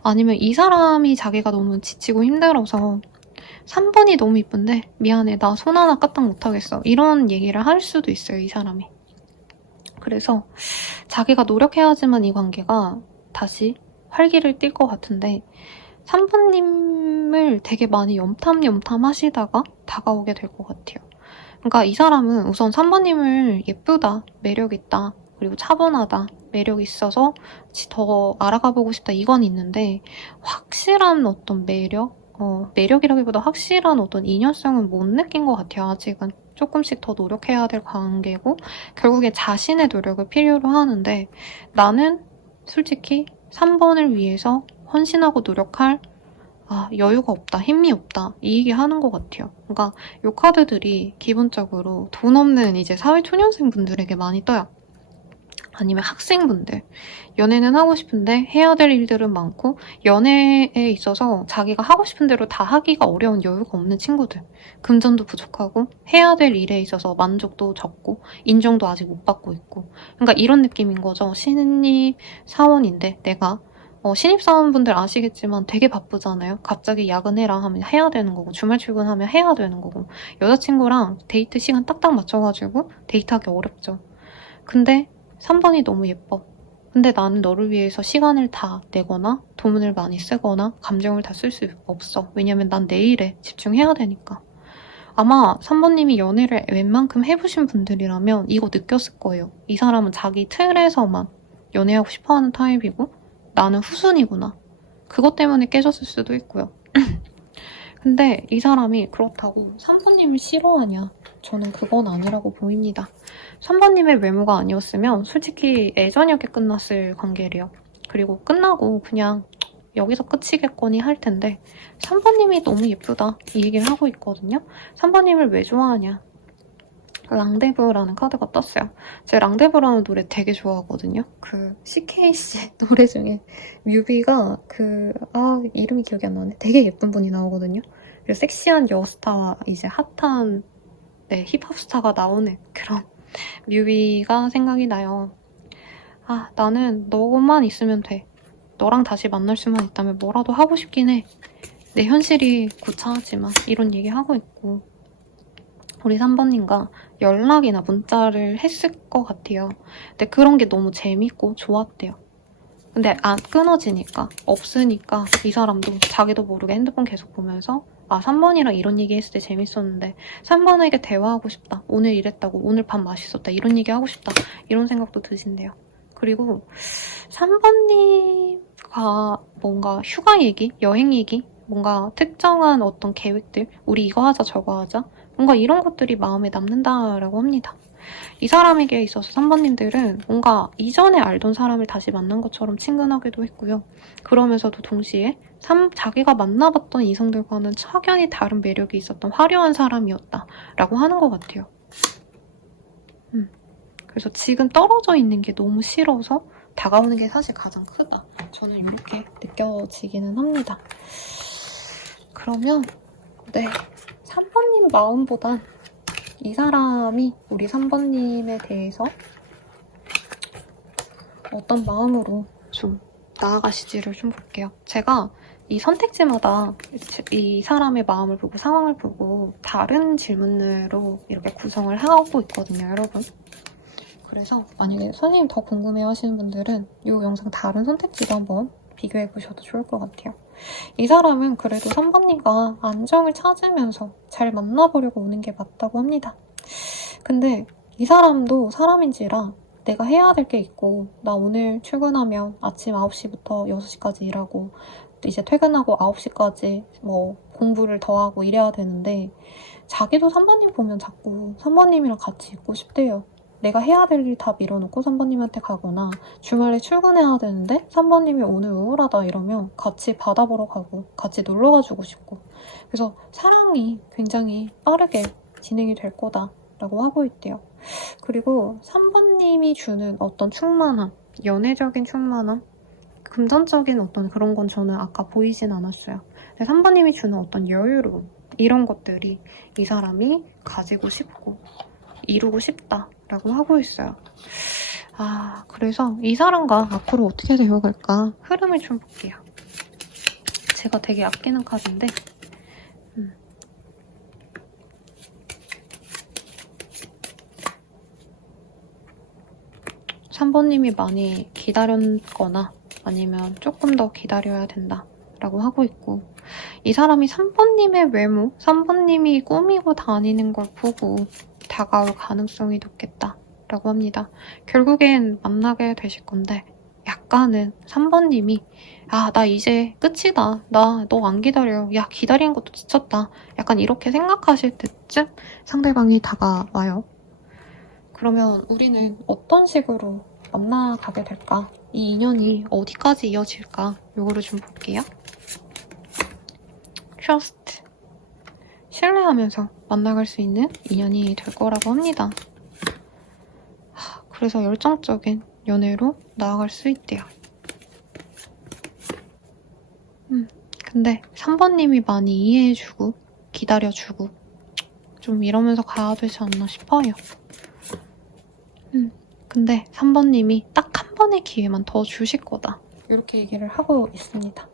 아니면 이 사람이 자기가 너무 지치고 힘들어서 3번이 너무 이쁜데 미안해, 나 손 하나 까딱 못하겠어, 이런 얘기를 할 수도 있어요, 이 사람이. 그래서 자기가 노력해야지만 이 관계가 다시 활기를 띨 것 같은데 3번님을 되게 많이 염탐 하시다가 다가오게 될 것 같아요. 그러니까 이 사람은 우선 3번님을 예쁘다, 매력있다, 그리고 차분하다, 매력 있어서 더 알아가보고 싶다, 이건 있는데 확실한 어떤 매력이라기보다 확실한 어떤 인연성은 못 느낀 것 같아요, 아직은. 조금씩 더 노력해야 될 관계고 결국에 자신의 노력을 필요로 하는데 나는 솔직히 3번을 위해서 헌신하고 노력할 여유가 없다, 힘이 없다 이 얘기 하는 것 같아요. 그러니까 이 카드들이 기본적으로 돈 없는 이제 사회초년생 분들에게 많이 떠요. 아니면 학생분들, 연애는 하고 싶은데 해야 될 일들은 많고 연애에 있어서 자기가 하고 싶은 대로 다 하기가 어려운 여유가 없는 친구들, 금전도 부족하고 해야 될 일에 있어서 만족도 적고 인정도 아직 못 받고 있고, 그러니까 이런 느낌인 거죠. 신입 사원인데 내가 신입사원분들 아시겠지만 되게 바쁘잖아요. 갑자기 야근해라 하면 해야 되는 거고, 주말 출근하면 해야 되는 거고, 여자친구랑 데이트 시간 딱딱 맞춰가지고 데이트하기 어렵죠. 근데 3번이 너무 예뻐. 근데 나는 너를 위해서 시간을 다 내거나 돈을 많이 쓰거나 감정을 다 쓸 수 없어. 왜냐면 난 내 일에 집중해야 되니까. 아마 3번님이 연애를 웬만큼 해보신 분들이라면 이거 느꼈을 거예요. 이 사람은 자기 틀에서만 연애하고 싶어하는 타입이고 나는 후순이구나. 그것 때문에 깨졌을 수도 있고요. 근데 이 사람이 그렇다고 3번님을 싫어하냐? 저는 그건 아니라고 보입니다. 3번님의 외모가 아니었으면 솔직히 애저녁에 끝났을 관계래요. 그리고 끝나고 그냥 여기서 끝이겠거니 할 텐데 3번님이 너무 예쁘다 이 얘기를 하고 있거든요. 3번님을 왜 좋아하냐? 랑데브라는 카드가 떴어요. 제가 랑데브라는 노래 되게 좋아하거든요. 그 CKC 노래 중에 뮤비가 이름이 기억이 안 나네. 되게 예쁜 분이 나오거든요. 그리고 섹시한 여스타와 이제 핫한 힙합 스타가 나오는 그런 뮤비가 생각이 나요. 나는 너만 있으면 돼. 너랑 다시 만날 수만 있다면 뭐라도 하고 싶긴 해. 내 현실이 구차하지만 이런 얘기 하고 있고, 우리 3번님과 연락이나 문자를 했을 것 같아요. 근데 그런 게 너무 재밌고 좋았대요. 근데 안 끊어지니까, 없으니까 이 사람도 자기도 모르게 핸드폰 계속 보면서 3번이랑 이런 얘기 했을 때 재밌었는데 3번에게 대화하고 싶다. 오늘 이랬다고, 오늘 밥 맛있었다. 이런 얘기 하고 싶다. 이런 생각도 드신대요. 그리고 3번님과 뭔가 휴가 얘기, 여행 얘기, 뭔가 특정한 어떤 계획들, 우리 이거 하자 저거 하자, 뭔가 이런 것들이 마음에 남는다라고 합니다. 이 사람에게 있어서 3번님들은 뭔가 이전에 알던 사람을 다시 만난 것처럼 친근하기도 했고요. 그러면서도 동시에 자기가 만나봤던 이성들과는 확연히 다른 매력이 있었던 화려한 사람이었다라고 하는 것 같아요. 그래서 지금 떨어져 있는 게 너무 싫어서 다가오는 게 사실 가장 크다. 저는 이렇게 느껴지기는 합니다. 그러면 3번님 마음보단 이 사람이 우리 3번님에 대해서 어떤 마음으로 좀 나아가시지를 좀 볼게요. 제가 이 선택지마다 이 사람의 마음을 보고 상황을 보고 다른 질문으로 이렇게 구성을 하고 있거든요, 여러분. 그래서 만약에 선생님 더 궁금해 하시는 분들은 이 영상 다른 선택지도 한번 비교해보셔도 좋을 것 같아요. 이 사람은 그래도 3번님과 안정을 찾으면서 잘 만나보려고 오는 게 맞다고 합니다. 근데 이 사람도 사람인지라 내가 해야 될 게 있고, 나 오늘 출근하면 아침 9시부터 6시까지 일하고 이제 퇴근하고 9시까지 뭐 공부를 더 하고 이래야 되는데, 자기도 3번님 보면 자꾸 3번님이랑 같이 있고 싶대요. 내가 해야 될 일 다 밀어놓고 3번님한테 가거나, 주말에 출근해야 되는데 3번님이 오늘 우울하다 이러면 같이 바다 보러 가고 같이 놀러 가주고 싶고, 그래서 사랑이 굉장히 빠르게 진행이 될 거다라고 하고 있대요. 그리고 3번님이 주는 어떤 충만함, 연애적인 충만함, 금전적인 어떤 그런 건 저는 아까 보이진 않았어요. 근데 3번님이 주는 어떤 여유로움, 이런 것들이 이 사람이 가지고 싶고 이루고 싶다라고 하고 있어요. 그래서 이 사람과 앞으로 어떻게 되어갈까 흐름을 좀 볼게요. 제가 되게 아끼는 카드인데 3번님이 많이 기다렸거나 아니면 조금 더 기다려야 된다라고 하고 있고, 이 사람이 3번님의 외모, 3번님이 꾸미고 다니는 걸 보고 다가올 가능성이 높겠다라고 합니다. 결국엔 만나게 되실 건데, 약간은 3번님이 나 이제 끝이다. 나 너 안 기다려. 야, 기다리는 것도 지쳤다. 약간 이렇게 생각하실 때쯤 상대방이 다가와요. 그러면 우리는 어떤 식으로 만나가게 될까? 이 인연이 어디까지 이어질까? 요거를 좀 볼게요. trust, 신뢰하면서 만나갈 수 있는 인연이 될 거라고 합니다. 그래서 열정적인 연애로 나아갈 수 있대요. 근데 3번님이 많이 이해해주고 기다려주고 좀 이러면서 가야 되지 않나 싶어요. 근데 3번님이 딱 한 번의 기회만 더 주실 거다. 이렇게 얘기를 하고 있습니다.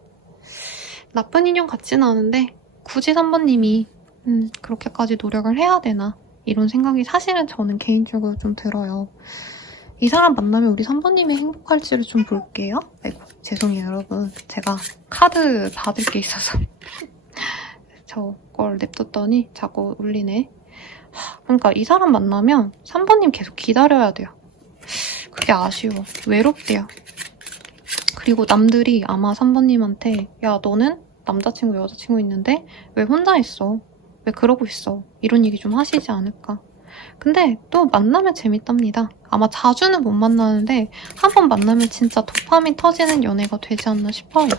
나쁜 인연 같지는 않은데 굳이 3번님이 그렇게까지 노력을 해야 되나 이런 생각이 사실은 저는 개인적으로 좀 들어요. 이 사람 만나면 우리 3번님이 행복할지를 좀 볼게요. 아이고 죄송해요 여러분. 제가 카드 받을 게 있어서 저걸 냅뒀더니 자꾸 울리네. 그러니까 이 사람 만나면 3번님 계속 기다려야 돼요. 그게 아쉬워. 외롭대요. 그리고 남들이 아마 3번님한테 야 너는 남자친구 여자친구 있는데 왜 혼자 있어? 왜 그러고 있어? 이런 얘기 좀 하시지 않을까. 근데 또 만나면 재밌답니다. 아마 자주는 못 만나는데 한 번 만나면 진짜 도파민 터지는 연애가 되지 않나 싶어요.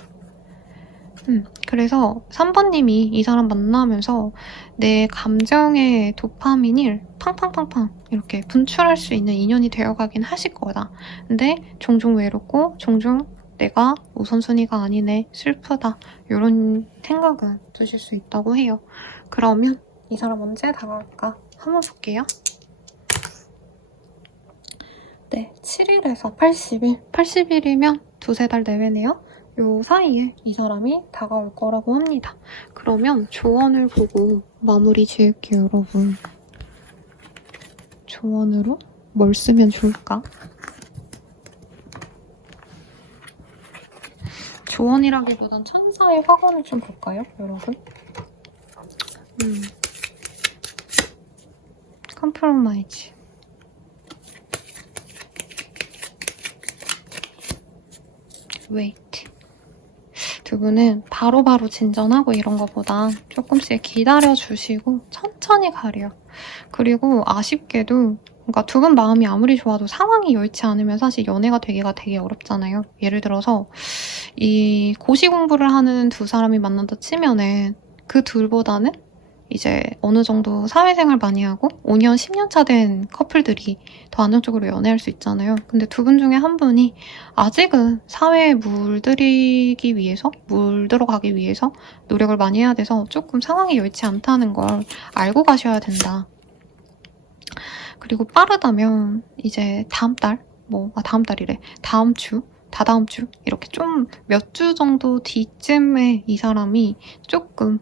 그래서 3번님이 이 사람 만나면서 내 감정의 도파민을 팡팡팡팡 이렇게 분출할 수 있는 인연이 되어가긴 하실 거다. 근데 종종 외롭고 종종 내가 우선순위가 아니네, 슬프다 이런 생각은 드실 수 있다고 해요. 그러면 이 사람 언제 다가올까 한번 볼게요. 네, 7일에서 80일. 80일이면 두세 달 내외네요. 요 사이에 이 사람이 다가올 거라고 합니다. 그러면 조언을 보고 마무리 지을게요, 여러분. 조언으로 뭘 쓰면 좋을까? 조언이라기보단 천사의 화관을 좀 볼까요, 여러분? 컴프로마이즈. wait. 두 분은 바로바로 진전하고 이런 거보다 조금씩 기다려주시고 천천히 가래요. 그리고 아쉽게도 그러니까 두 분 마음이 아무리 좋아도 상황이 여의치 않으면 사실 연애가 되기가 되게 어렵잖아요. 예를 들어서 이 고시 공부를 하는 두 사람이 만난다 치면은 그 둘보다는 이제 어느 정도 사회생활 많이 하고 5년, 10년 차 된 커플들이 더 안정적으로 연애할 수 있잖아요. 근데 두 분 중에 한 분이 아직은 사회에 물들어가기 위해서 노력을 많이 해야 돼서 조금 상황이 여의치 않다는 걸 알고 가셔야 된다. 그리고 빠르다면 이제 다음 주, 다다음 주 이렇게 좀 몇 주 정도 뒤쯤에 이 사람이 조금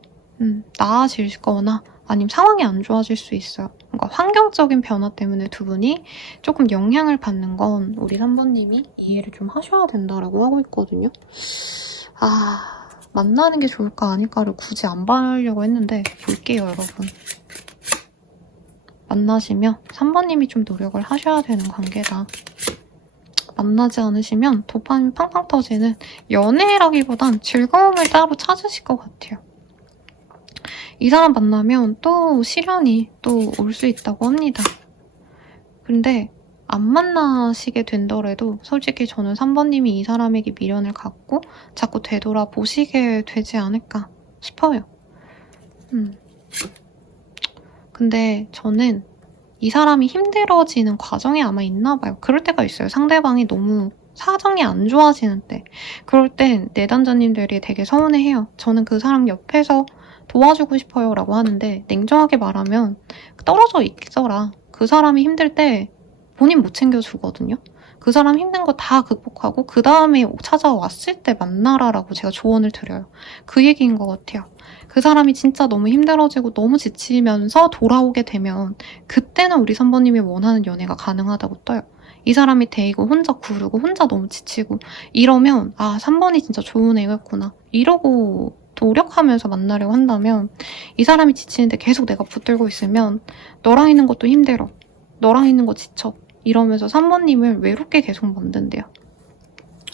나아질 거나 아니면 상황이 안 좋아질 수 있어요. 그러니까 환경적인 변화 때문에 두 분이 조금 영향을 받는 건 우리 3번님이 이해를 좀 하셔야 된다라고 하고 있거든요. 만나는 게 좋을까 아닐까를 굳이 안 봐려고 했는데 볼게요, 여러분. 만나시면 3번님이 좀 노력을 하셔야 되는 관계다. 만나지 않으시면 도파민 팡팡 터지는 연애라기보단 즐거움을 따로 찾으실 것 같아요. 이 사람 만나면 또 시련이 또 올 수 있다고 합니다. 근데 안 만나시게 된더라도 솔직히 저는 3번님이 이 사람에게 미련을 갖고 자꾸 되돌아보시게 되지 않을까 싶어요. 근데 저는 이 사람이 힘들어지는 과정이 아마 있나 봐요. 그럴 때가 있어요. 상대방이 너무 사정이 안 좋아지는 때. 그럴 땐 내담자님들이 되게 서운해해요. 저는 그 사람 옆에서 도와주고 싶어요 라고 하는데 냉정하게 말하면 떨어져 있어라. 그 사람이 힘들 때 본인 못 챙겨주거든요. 그 사람 힘든 거 다 극복하고 그 다음에 찾아왔을 때 만나라라고 제가 조언을 드려요. 그 얘기인 것 같아요. 그 사람이 진짜 너무 힘들어지고 너무 지치면서 돌아오게 되면 그때는 우리 3번님이 원하는 연애가 가능하다고 떠요. 이 사람이 데이고 혼자 구르고 혼자 너무 지치고 이러면 3번이 진짜 좋은 애였구나 이러고 노력하면서 만나려고 한다면 이 사람이 지치는데 계속 내가 붙들고 있으면 너랑 있는 것도 힘들어. 너랑 있는 거 지쳐. 이러면서 3번님을 외롭게 계속 만든대요.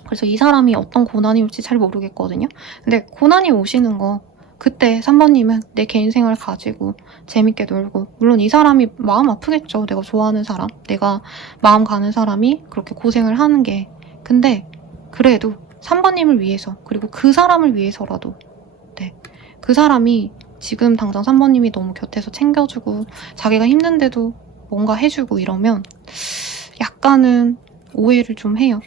그래서 이 사람이 어떤 고난이 올지 잘 모르겠거든요. 근데 고난이 오시는 거 그때 3번님은 내 개인 생활 가지고 재밌게 놀고 물론 이 사람이 마음 아프겠죠. 내가 좋아하는 사람, 내가 마음 가는 사람이 그렇게 고생을 하는 게. 근데 그래도 3번님을 위해서 그리고 그 사람을 위해서라도 그 사람이 지금 당장 3번님이 너무 곁에서 챙겨주고 자기가 힘든데도 뭔가 해주고 이러면 약간은 오해를 좀 해요.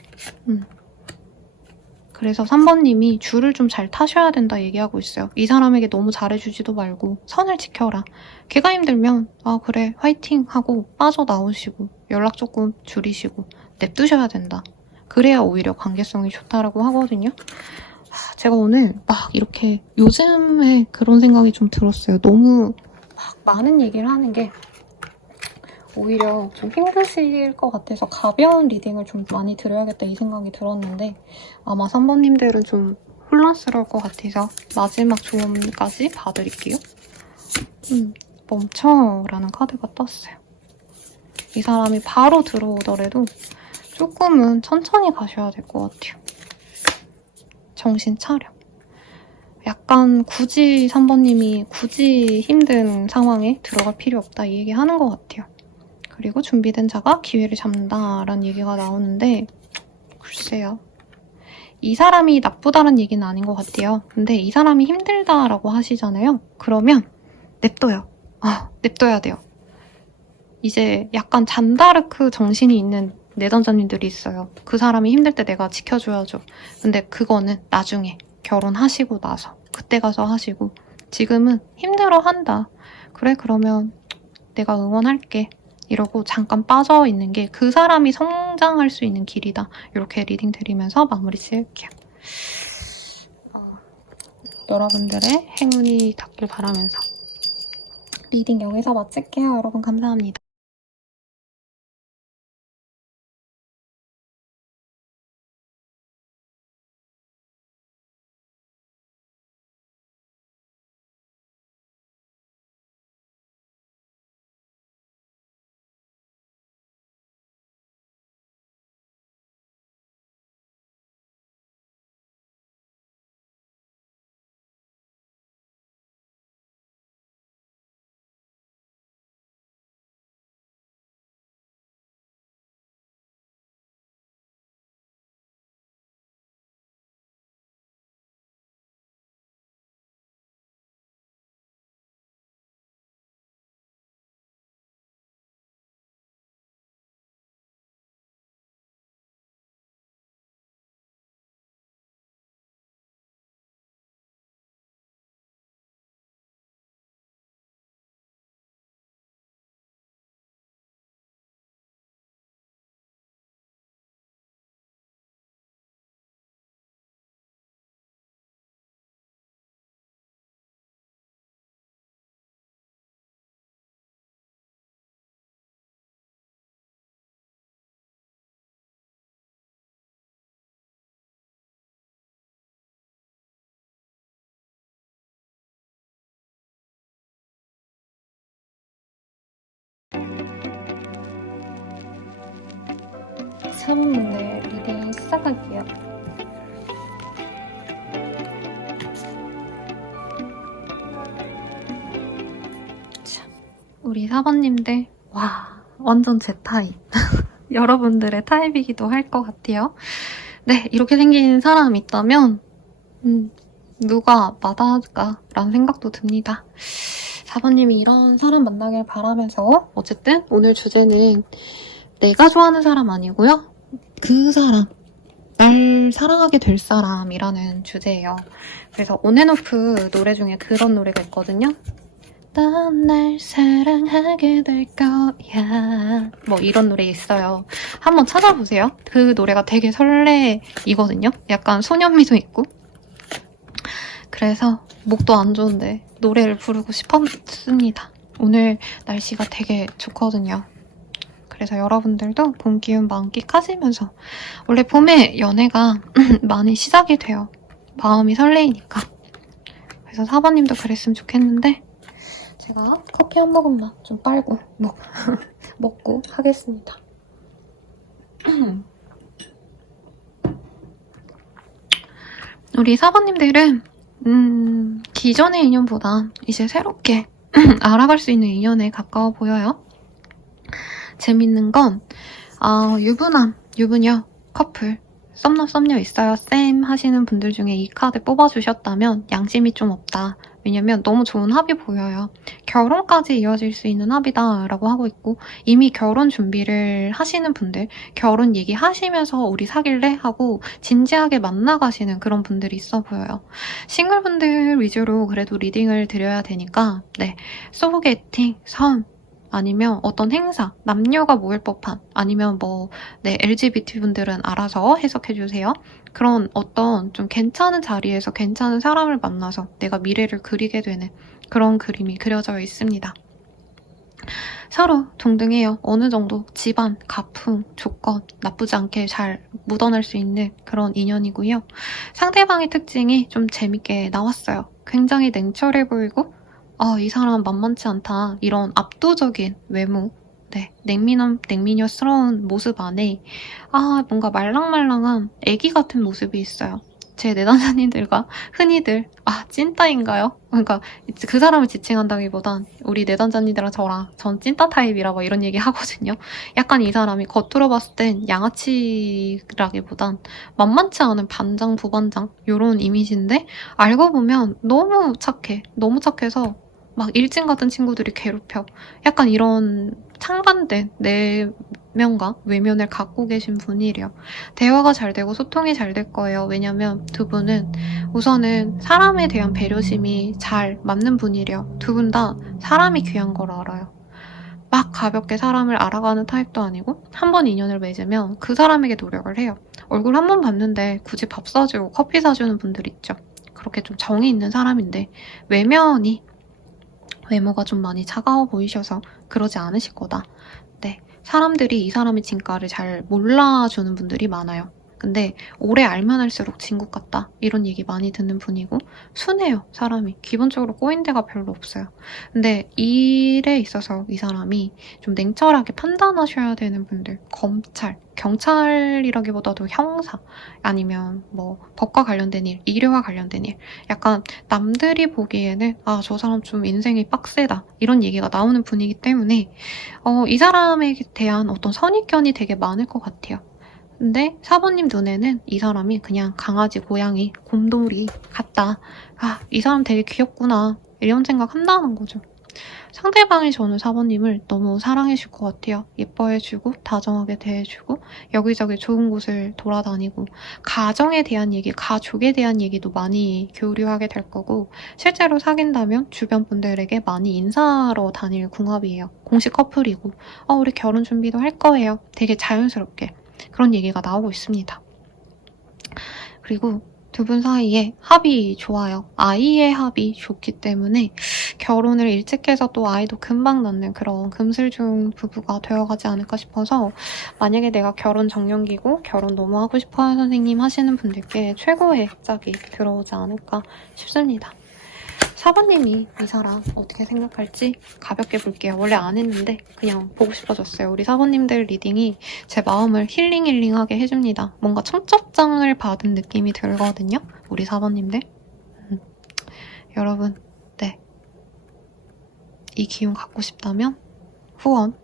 그래서 3번님이 줄을 좀 잘 타셔야 된다 얘기하고 있어요. 이 사람에게 너무 잘해주지도 말고 선을 지켜라. 걔가 힘들면 아 그래 화이팅 하고 빠져나오시고 연락 조금 줄이시고 냅두셔야 된다. 그래야 오히려 관계성이 좋다라고 하거든요. 제가 오늘 막 이렇게 요즘에 그런 생각이 좀 들었어요. 너무 막 많은 얘기를 하는 게 오히려 좀 힘드실 것 같아서 가벼운 리딩을 좀 많이 드려야겠다 이 생각이 들었는데 아마 3번님들은 좀 혼란스러울 것 같아서 마지막 조언까지 봐드릴게요. 멈춰라는 카드가 떴어요. 이 사람이 바로 들어오더라도 조금은 천천히 가셔야 될 것 같아요. 정신 차려. 약간 굳이 3번님이 굳이 힘든 상황에 들어갈 필요 없다 이 얘기 하는 것 같아요. 그리고 준비된 자가 기회를 잡는다라는 얘기가 나오는데 글쎄요. 이 사람이 나쁘다는 얘기는 아닌 것 같아요. 근데 이 사람이 힘들다라고 하시잖아요. 그러면 냅둬요. 냅둬야 돼요. 이제 약간 잔다르크 정신이 있는 내담자님들이 있어요. 그 사람이 힘들 때 내가 지켜줘야죠. 근데 그거는 나중에 결혼하시고 나서 그때 가서 하시고 지금은 힘들어한다. 그래 그러면 내가 응원할게. 이러고 잠깐 빠져있는 게 그 사람이 성장할 수 있는 길이다. 이렇게 리딩 드리면서 마무리 지을게요. 여러분들의 행운이 닿길 바라면서 리딩 여기서 마칠게요. 여러분 감사합니다. 사분분들 리딩 시작할게요. 자, 우리 4번님들 와 완전 제 타입. 여러분들의 타입이기도 할 것 같아요. 네, 이렇게 생긴 사람 있다면 누가 마다할까? 라는 생각도 듭니다. 4번님이 이런 사람 만나길 바라면서 어쨌든 오늘 주제는 내가 좋아하는 사람 아니고요. 그 사람, 날 사랑하게 될 사람이라는 주제예요. 그래서 온앤오프 노래 중에 그런 노래가 있거든요. 넌 날 사랑하게 될 거야. 뭐 이런 노래 있어요. 한번 찾아보세요. 그 노래가 되게 설레이거든요. 약간 소년미도 있고. 그래서 목도 안 좋은데 노래를 부르고 싶었습니다. 오늘 날씨가 되게 좋거든요. 그래서 여러분들도 봄 기운 만끽하시면서 원래 봄에 연애가 많이 시작이 돼요. 마음이 설레이니까. 그래서 4번님도 그랬으면 좋겠는데 제가 커피 한 모금만 좀 빨고 먹고 하겠습니다. 우리 4번님들은 기존의 인연보다 이제 새롭게 알아갈 수 있는 인연에 가까워 보여요. 재밌는 건 유부남, 유부녀, 커플, 썸남, 썸녀 있어요 쌤 하시는 분들 중에 이 카드 뽑아주셨다면 양심이 좀 없다 왜냐면 너무 좋은 합이 보여요. 결혼까지 이어질 수 있는 합이다라고 하고 있고, 이미 결혼 준비를 하시는 분들, 결혼 얘기하시면서 우리 사귈래? 하고 진지하게 만나가시는 그런 분들이 있어 보여요. 싱글분들 위주로 그래도 리딩을 드려야 되니까, 네, 소개팅, 선, 아니면 어떤 행사, 남녀가 모일 법한, 아니면 네, LGBT 분들은 알아서 해석해주세요. 그런 어떤 좀 괜찮은 자리에서 괜찮은 사람을 만나서 내가 미래를 그리게 되는 그런 그림이 그려져 있습니다. 서로 동등해요. 어느 정도 집안, 가풍, 조건 나쁘지 않게 잘 묻어날 수 있는 그런 인연이고요. 상대방의 특징이 좀 재밌게 나왔어요. 굉장히 냉철해 보이고 이 사람 만만치 않다. 이런 압도적인 외모, 네, 냉미녀스러운 모습 안에 뭔가 말랑말랑한 애기 같은 모습이 있어요. 제 내담자님들과 흔히들 찐따인가요? 그러니까 그 사람을 지칭한다기보단 우리 내담자님들랑 전 찐따 타입이라 막 이런 얘기 하거든요. 약간 이 사람이 겉으로 봤을 땐 양아치라기보단 만만치 않은 반장, 부반장 이런 이미지인데 알고 보면 너무 착해. 너무 착해서 막 일진 같은 친구들이 괴롭혀. 약간 이런 상반된 내면과 외면을 갖고 계신 분이래요. 대화가 잘 되고 소통이 잘 될 거예요. 왜냐면 두 분은 우선은 사람에 대한 배려심이 잘 맞는 분이래요. 두 분 다 사람이 귀한 걸 알아요. 막 가볍게 사람을 알아가는 타입도 아니고 한 번 인연을 맺으면 그 사람에게 노력을 해요. 얼굴 한 번 봤는데 굳이 밥 사주고 커피 사주는 분들 있죠. 그렇게 좀 정이 있는 사람인데 외모가 좀 많이 차가워 보이셔서 그러지 않으실 거다. 네, 사람들이 이 사람의 진가를 잘 몰라주는 분들이 많아요. 근데 오래 알면 할수록 진국 같다 이런 얘기 많이 듣는 분이고 순해요. 사람이 기본적으로 꼬인 데가 별로 없어요. 근데 일에 있어서 이 사람이 좀 냉철하게 판단하셔야 되는 분들, 검찰, 경찰이라기보다도 형사 아니면 법과 관련된 일, 의료와 관련된 일, 약간 남들이 보기에는 저 사람 좀 인생이 빡세다 이런 얘기가 나오는 분이기 때문에 이 사람에 대한 어떤 선입견이 되게 많을 것 같아요. 근데 사부님 눈에는 이 사람이 그냥 강아지, 고양이, 곰돌이 같다. 이 사람 되게 귀엽구나. 이런 생각 한다는 거죠. 상대방이 저는 사부님을 너무 사랑해줄 것 같아요. 예뻐해주고, 다정하게 대해주고, 여기저기 좋은 곳을 돌아다니고, 가정에 대한 얘기, 가족에 대한 얘기도 많이 교류하게 될 거고, 실제로 사귄다면 주변 분들에게 많이 인사하러 다닐 궁합이에요. 공식 커플이고, 우리 결혼 준비도 할 거예요. 되게 자연스럽게. 그런 얘기가 나오고 있습니다. 그리고 두 분 사이에 합이 좋아요. 아이의 합이 좋기 때문에 결혼을 일찍 해서 또 아이도 금방 낳는 그런 금슬중 부부가 되어가지 않을까 싶어서 만약에 내가 결혼 정년기고 결혼 너무 하고 싶어요 선생님 하시는 분들께 최고의 짝이 들어오지 않을까 싶습니다. 사부님이 이 사람 어떻게 생각할지 가볍게 볼게요. 원래 안 했는데 그냥 보고 싶어졌어요. 우리 사부님들 리딩이 제 마음을 힐링하게 해줍니다. 뭔가 청첩장을 받은 느낌이 들거든요. 우리 사부님들. 여러분, 네. 이 기운 갖고 싶다면 후원,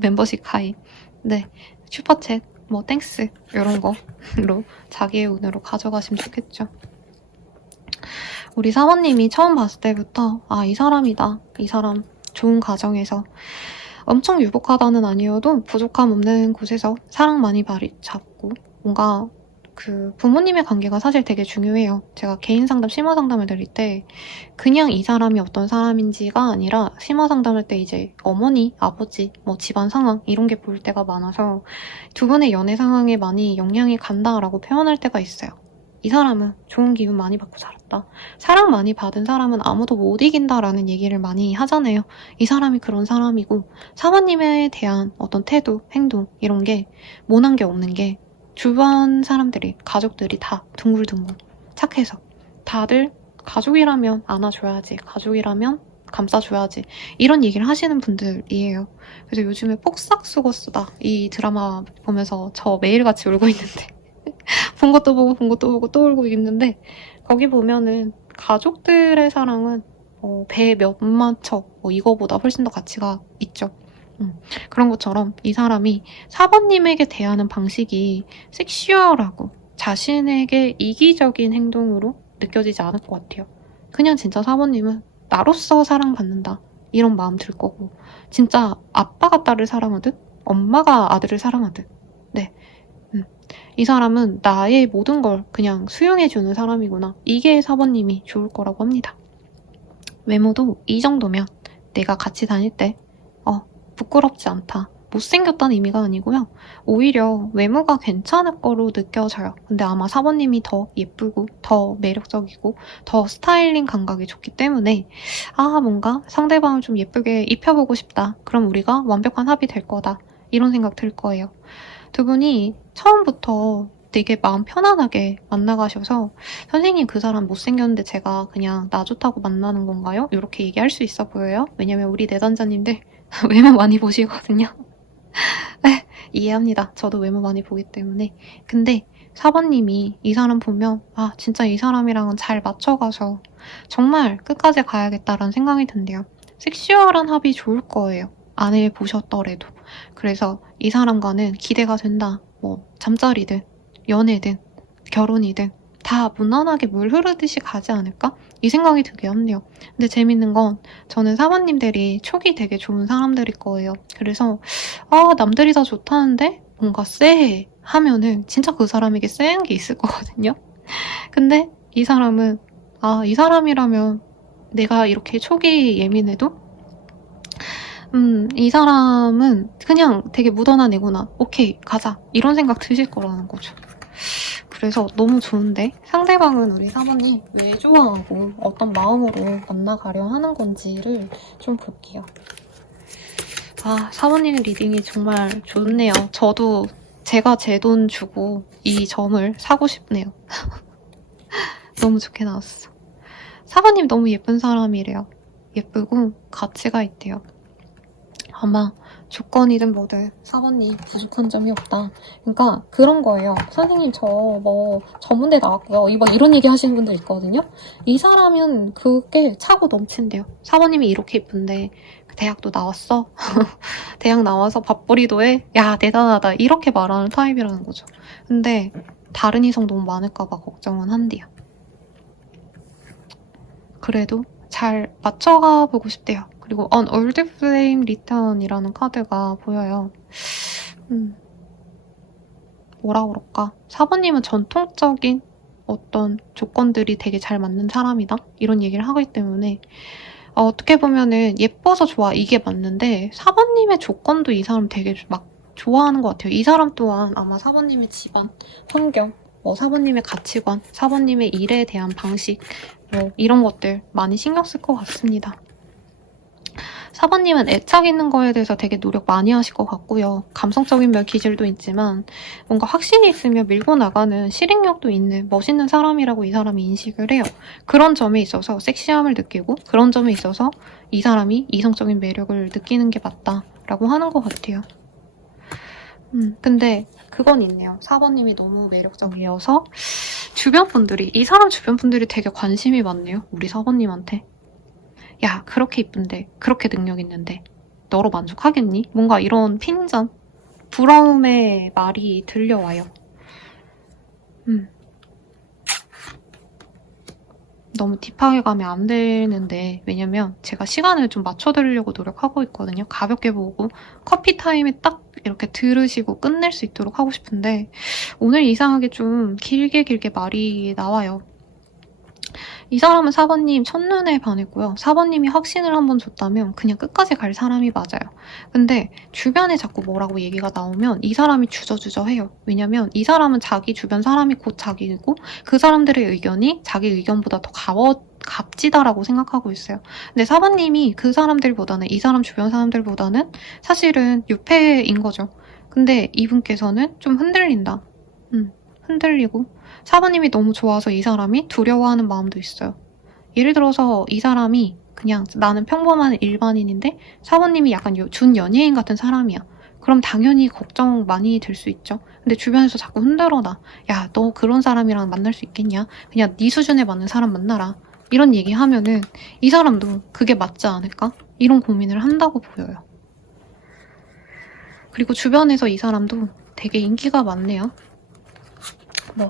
멤버십 가입, 네. 슈퍼챗, 땡스 이런 거로 자기의 운으로 가져가시면 좋겠죠. 우리 사모님이 처음 봤을 때부터 이 사람이다. 이 사람 좋은 가정에서 엄청 유복하다는 아니어도 부족함 없는 곳에서 사랑 많이 잡고 뭔가 그 부모님의 관계가 사실 되게 중요해요. 제가 개인 상담, 심화 상담을 드릴 때 그냥 이 사람이 어떤 사람인지가 아니라 심화 상담할 때 이제 어머니, 아버지, 집안 상황 이런 게 보일 때가 많아서 두 분의 연애 상황에 많이 영향이 간다라고 표현할 때가 있어요. 이 사람은 좋은 기운 많이 받고 살았다. 사랑 많이 받은 사람은 아무도 못 이긴다라는 얘기를 많이 하잖아요. 이 사람이 그런 사람이고 사모님에 대한 어떤 태도, 행동 이런 게 모난 게 없는 게 주변 사람들이, 가족들이 다 둥글둥글 착해서 다들 가족이라면 안아줘야지, 가족이라면 감싸줘야지 이런 얘기를 하시는 분들이에요. 그래서 요즘에 폭삭 속았수다 이 드라마 보면서 저 매일같이 울고 있는데 본 것도 보고 또 울고 있는데 거기 보면은 가족들의 사랑은 배 몇만 척 이거보다 훨씬 더 가치가 있죠. 그런 것처럼 이 사람이 사부님에게 대하는 방식이 섹슈얼하고 자신에게 이기적인 행동으로 느껴지지 않을 것 같아요. 그냥 진짜 사모님은 나로서 사랑받는다 이런 마음 들 거고, 진짜 아빠가 딸을 사랑하듯 엄마가 아들을 사랑하듯, 네, 이 사람은 나의 모든 걸 그냥 수용해주는 사람이구나, 이게 사모님이 좋을 거라고 합니다. 외모도 이 정도면 내가 같이 다닐 때 부끄럽지 않다, 못생겼다는 의미가 아니고요. 오히려 외모가 괜찮을 거로 느껴져요. 근데 아마 사모님이 더 예쁘고 더 매력적이고 더 스타일링 감각이 좋기 때문에 뭔가 상대방을 좀 예쁘게 입혀보고 싶다, 그럼 우리가 완벽한 합이 될 거다, 이런 생각 들 거예요. 두 분이 처음부터 되게 마음 편안하게 만나가셔서 선생님 그 사람 못생겼는데 제가 그냥 나 좋다고 만나는 건가요? 이렇게 얘기할 수 있어 보여요. 왜냐면 우리 내담자님들 외모 많이 보시거든요. 네, 이해합니다. 저도 외모 많이 보기 때문에. 근데 사번님이 이 사람 보면 진짜 이 사람이랑은 잘 맞춰가서 정말 끝까지 가야겠다라는 생각이 든대요. 섹슈얼한 합이 좋을 거예요. 안 해보셨더라도. 그래서 이 사람과는 기대가 된다. 뭐 잠자리든 연애든 결혼이든 다 무난하게 물 흐르듯이 가지 않을까? 이 생각이 들게 합니다. 근데 재밌는 건 저는 사모님들이 촉이 되게 좋은 사람들일 거예요. 그래서 남들이 다 좋다는데 뭔가 쎄해 하면은 진짜 그 사람에게 쎄한 게 있을 거거든요. 근데 이 사람은 이 사람이라면 내가 이렇게 촉이 예민해도 이 사람은 그냥 되게 묻어난 애구나, 오케이 가자, 이런 생각 드실 거라는 거죠. 그래서 너무 좋은데, 상대방은 우리 사모님 왜 좋아하고 어떤 마음으로 만나가려 하는 건지를 좀 볼게요. 사모님 리딩이 정말 좋네요. 저도 제가 제 돈 주고 이 점을 사고 싶네요. 너무 좋게 나왔어. 사모님 너무 예쁜 사람이래요. 예쁘고 가치가 있대요. 아마 조건이든 뭐든 사모님 부족한 점이 없다. 그러니까 그런 거예요. 선생님 저 뭐 전문대 나왔고요, 이런 얘기 하시는 분들 있거든요. 이 사람은 그게 차고 넘친대요. 사모님이 이렇게 예쁜데 대학도 나왔어? 대학 나와서 밥벌이도 해? 야 대단하다, 이렇게 말하는 타입이라는 거죠. 근데 다른 이성 너무 많을까봐 걱정은 한대요. 그래도 잘 맞춰가 보고 싶대요. 그리고 On Old Flame Return이라는 카드가 보여요. 뭐라 그럴까? 사부님은 전통적인 어떤 조건들이 되게 잘 맞는 사람이다, 이런 얘기를 하기 때문에 어떻게 보면은 예뻐서 좋아, 이게 맞는데 사부님의 조건도 이 사람 되게 막 좋아하는 것 같아요. 이 사람 또한 아마 사부님의 집안 환경, 사부님의 가치관, 사부님의 일에 대한 방식, 이런 것들 많이 신경 쓸 것 같습니다. 사부님은 애착 있는 거에 대해서 되게 노력 많이 하실 것 같고요. 감성적인 면 기질도 있지만 뭔가 확신이 있으며 밀고 나가는 실행력도 있는 멋있는 사람이라고 이 사람이 인식을 해요. 그런 점에 있어서 섹시함을 느끼고, 그런 점에 있어서 이 사람이 이성적인 매력을 느끼는 게 맞다라고 하는 것 같아요. 근데 그건 있네요. 사부님이 너무 매력적이어서 주변 분들이, 이 사람 주변 분들이 되게 관심이 많네요. 우리 사부님한테. 야, 그렇게 이쁜데, 그렇게 능력 있는데 너로 만족하겠니? 뭔가 이런 핀잔, 부러움의 말이 들려와요. 너무 딥하게 가면 안 되는데, 왜냐면 제가 시간을 좀 맞춰드리려고 노력하고 있거든요. 가볍게 보고 커피 타임에 딱 이렇게 들으시고 끝낼 수 있도록 하고 싶은데 오늘 이상하게 좀 길게 말이 나와요. 이 사람은 사번님 첫눈에 반했고요. 사번님이 확신을 한번 줬다면 그냥 끝까지 갈 사람이 맞아요. 근데 주변에 자꾸 뭐라고 얘기가 나오면 이 사람이 주저주저해요. 왜냐면 이 사람은 자기 주변 사람이 곧 자기고, 그 사람들의 의견이 자기 의견보다 더 값지다라고 생각하고 있어요. 근데 사번님이 그 사람들보다는, 이 사람 주변 사람들보다는 사실은 유패인 거죠. 근데 이분께서는 좀 흔들린다. 흔들리고 사부님이 너무 좋아서 이 사람이 두려워하는 마음도 있어요. 예를 들어서 이 사람이 그냥 나는 평범한 일반인인데 사부님이 약간 준 연예인 같은 사람이야. 그럼 당연히 걱정 많이 될 수 있죠. 근데 주변에서 자꾸 흔들어놔. 야, 너 그런 사람이랑 만날 수 있겠냐? 그냥 네 수준에 맞는 사람 만나라. 이런 얘기 하면은 이 사람도 그게 맞지 않을까? 이런 고민을 한다고 보여요. 그리고 주변에서 이 사람도 되게 인기가 많네요.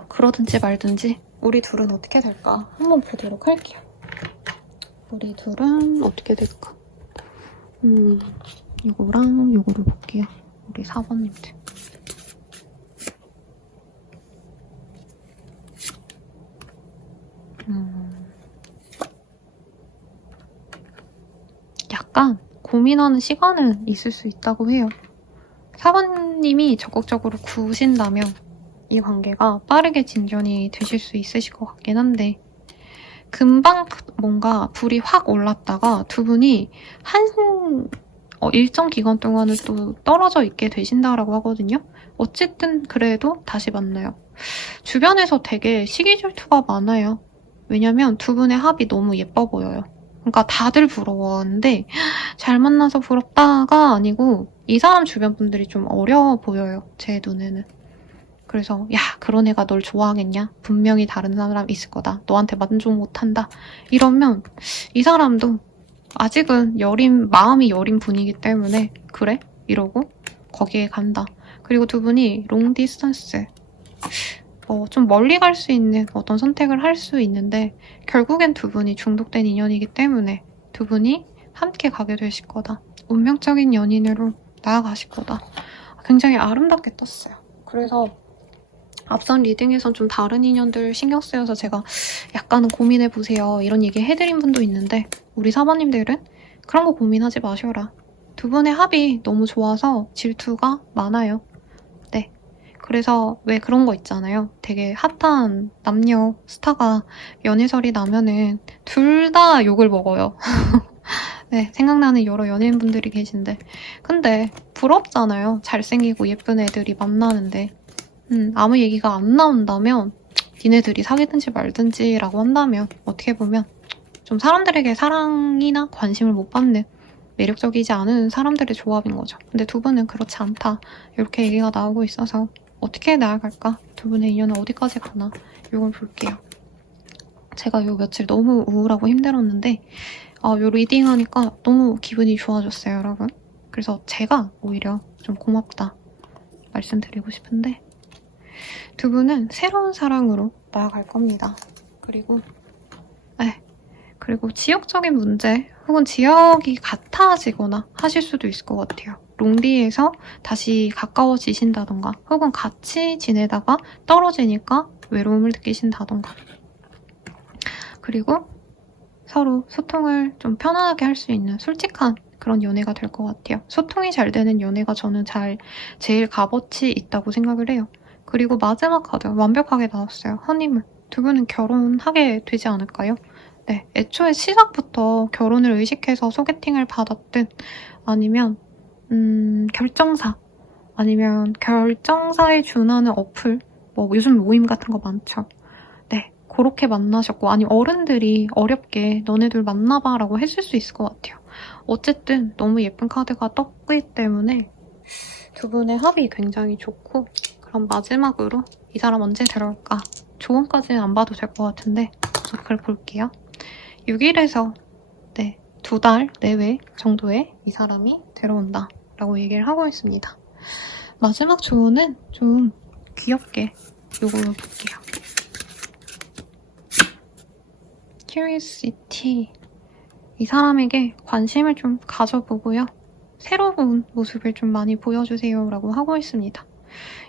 그러든지 말든지 우리 둘은 어떻게 될까 한번 보도록 할게요. 우리 둘은 어떻게 될까? 이거랑 이거를 볼게요. 우리 4번님들. 약간 고민하는 시간은 있을 수 있다고 해요. 4번님이 적극적으로 구우신다면 이 관계가 빠르게 진전이 되실 수 있으실 것 같긴 한데 금방 뭔가 불이 확 올랐다가 두 분이 일정 기간 동안은 또 떨어져 있게 되신다라고 하거든요. 어쨌든 그래도 다시 만나요. 주변에서 되게 시기 질투가 많아요. 왜냐면 두 분의 합이 너무 예뻐 보여요. 그러니까 다들 부러워하는데 잘 만나서 부럽다가 아니고 이 사람 주변 분들이 좀 어려 보여요. 제 눈에는. 그래서 야 그런 애가 널 좋아하겠냐? 분명히 다른 사람 있을 거다. 너한테 만족 못한다. 이러면 이 사람도 아직은 마음이 여린 분이기 때문에 그래? 이러고 거기에 간다. 그리고 두 분이 롱 디스턴스 좀 멀리 갈 수 있는 어떤 선택을 할 수 있는데 결국엔 두 분이 중독된 인연이기 때문에 두 분이 함께 가게 되실 거다. 운명적인 연인으로 나아가실 거다. 굉장히 아름답게 떴어요. 그래서 앞선 리딩에선 좀 다른 인연들 신경 쓰여서 제가 약간은 고민해보세요. 이런 얘기 해드린 분도 있는데 우리 사모님들은 그런 거 고민하지 마셔라. 두 분의 합이 너무 좋아서 질투가 많아요. 네. 그래서 왜 그런 거 있잖아요. 되게 핫한 남녀 스타가 연애설이 나면은 둘 다 욕을 먹어요. 네, 생각나는 여러 연예인분들이 계신데 근데 부럽잖아요. 잘생기고 예쁜 애들이 만나는데 아무 얘기가 안 나온다면 니네들이 사귀든지 말든지 라고 한다면 어떻게 보면 좀 사람들에게 사랑이나 관심을 못 받는 매력적이지 않은 사람들의 조합인 거죠. 근데 두 분은 그렇지 않다. 이렇게 얘기가 나오고 있어서 어떻게 나아갈까? 두 분의 인연은 어디까지 가나? 이걸 볼게요. 제가 요 며칠 너무 우울하고 힘들었는데 요 리딩 하니까 너무 기분이 좋아졌어요, 여러분. 그래서 제가 오히려 좀 고맙다 말씀드리고 싶은데 두 분은 새로운 사랑으로 나아갈 겁니다. 그리고 지역적인 문제 혹은 지역이 같아지거나 하실 수도 있을 것 같아요. 롱디에서 다시 가까워지신다던가 혹은 같이 지내다가 떨어지니까 외로움을 느끼신다던가 그리고 서로 소통을 좀 편안하게 할 수 있는 솔직한 그런 연애가 될 것 같아요. 소통이 잘 되는 연애가 저는 제일 값어치 있다고 생각을 해요. 그리고 마지막 카드 완벽하게 나왔어요. 허니문. 두 분은 결혼하게 되지 않을까요? 네, 애초에 시작부터 결혼을 의식해서 소개팅을 받았든 아니면 결정사 아니면 결정사에 준하는 어플 요즘 모임 같은 거 많죠. 네, 그렇게 만나셨고 아니 어른들이 어렵게 너네들 만나봐 라고 했을 수 있을 것 같아요. 어쨌든 너무 예쁜 카드가 떴기 때문에 두 분의 합이 굉장히 좋고 그럼 마지막으로 이 사람 언제 들어올까? 조언까지는 안 봐도 될 것 같은데 저 그걸 볼게요. 6일에서 2달 내외 정도에 이 사람이 들어온다 라고 얘기를 하고 있습니다. 마지막 조언은 좀 귀엽게 요걸로 볼게요. Curiosity 이 사람에게 관심을 좀 가져보고요. 새로운 모습을 좀 많이 보여주세요 라고 하고 있습니다.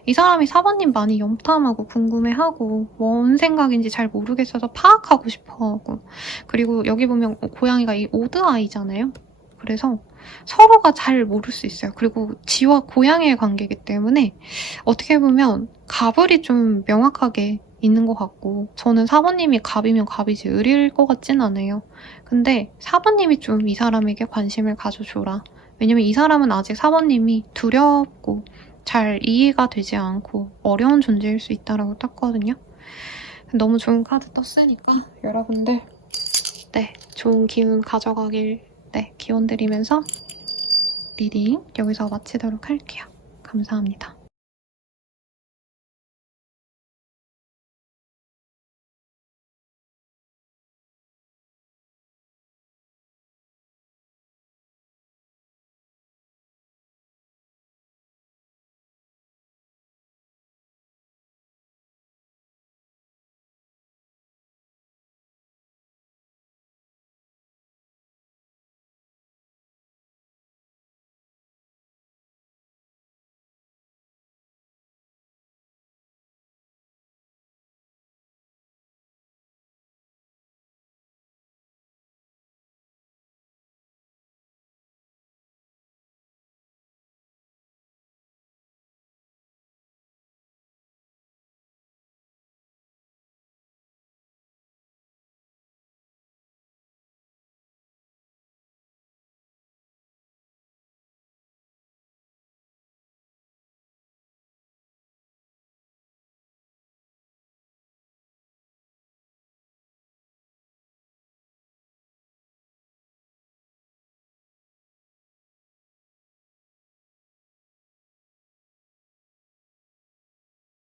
이 사람이 4번님 많이 염탐하고 궁금해하고 뭔 생각인지 잘 모르겠어서 파악하고 싶어하고 그리고 여기 보면 고양이가 이 오드아이잖아요. 그래서 서로가 잘 모를 수 있어요. 그리고 지와 고양이의 관계이기 때문에 어떻게 보면 갑을이 좀 명확하게 있는 것 같고 저는 4번님이 갑이면 갑이지 을일 것 같진 않아요. 근데 4번님이 좀 이 사람에게 관심을 가져줘라. 왜냐면 이 사람은 아직 4번님이 두렵고 잘 이해가 되지 않고 어려운 존재일 수 있다라고 떴거든요. 너무 좋은 카드 떴으니까 여러분들 좋은 기운 가져가길 기원 드리면서 리딩 여기서 마치도록 할게요. 감사합니다.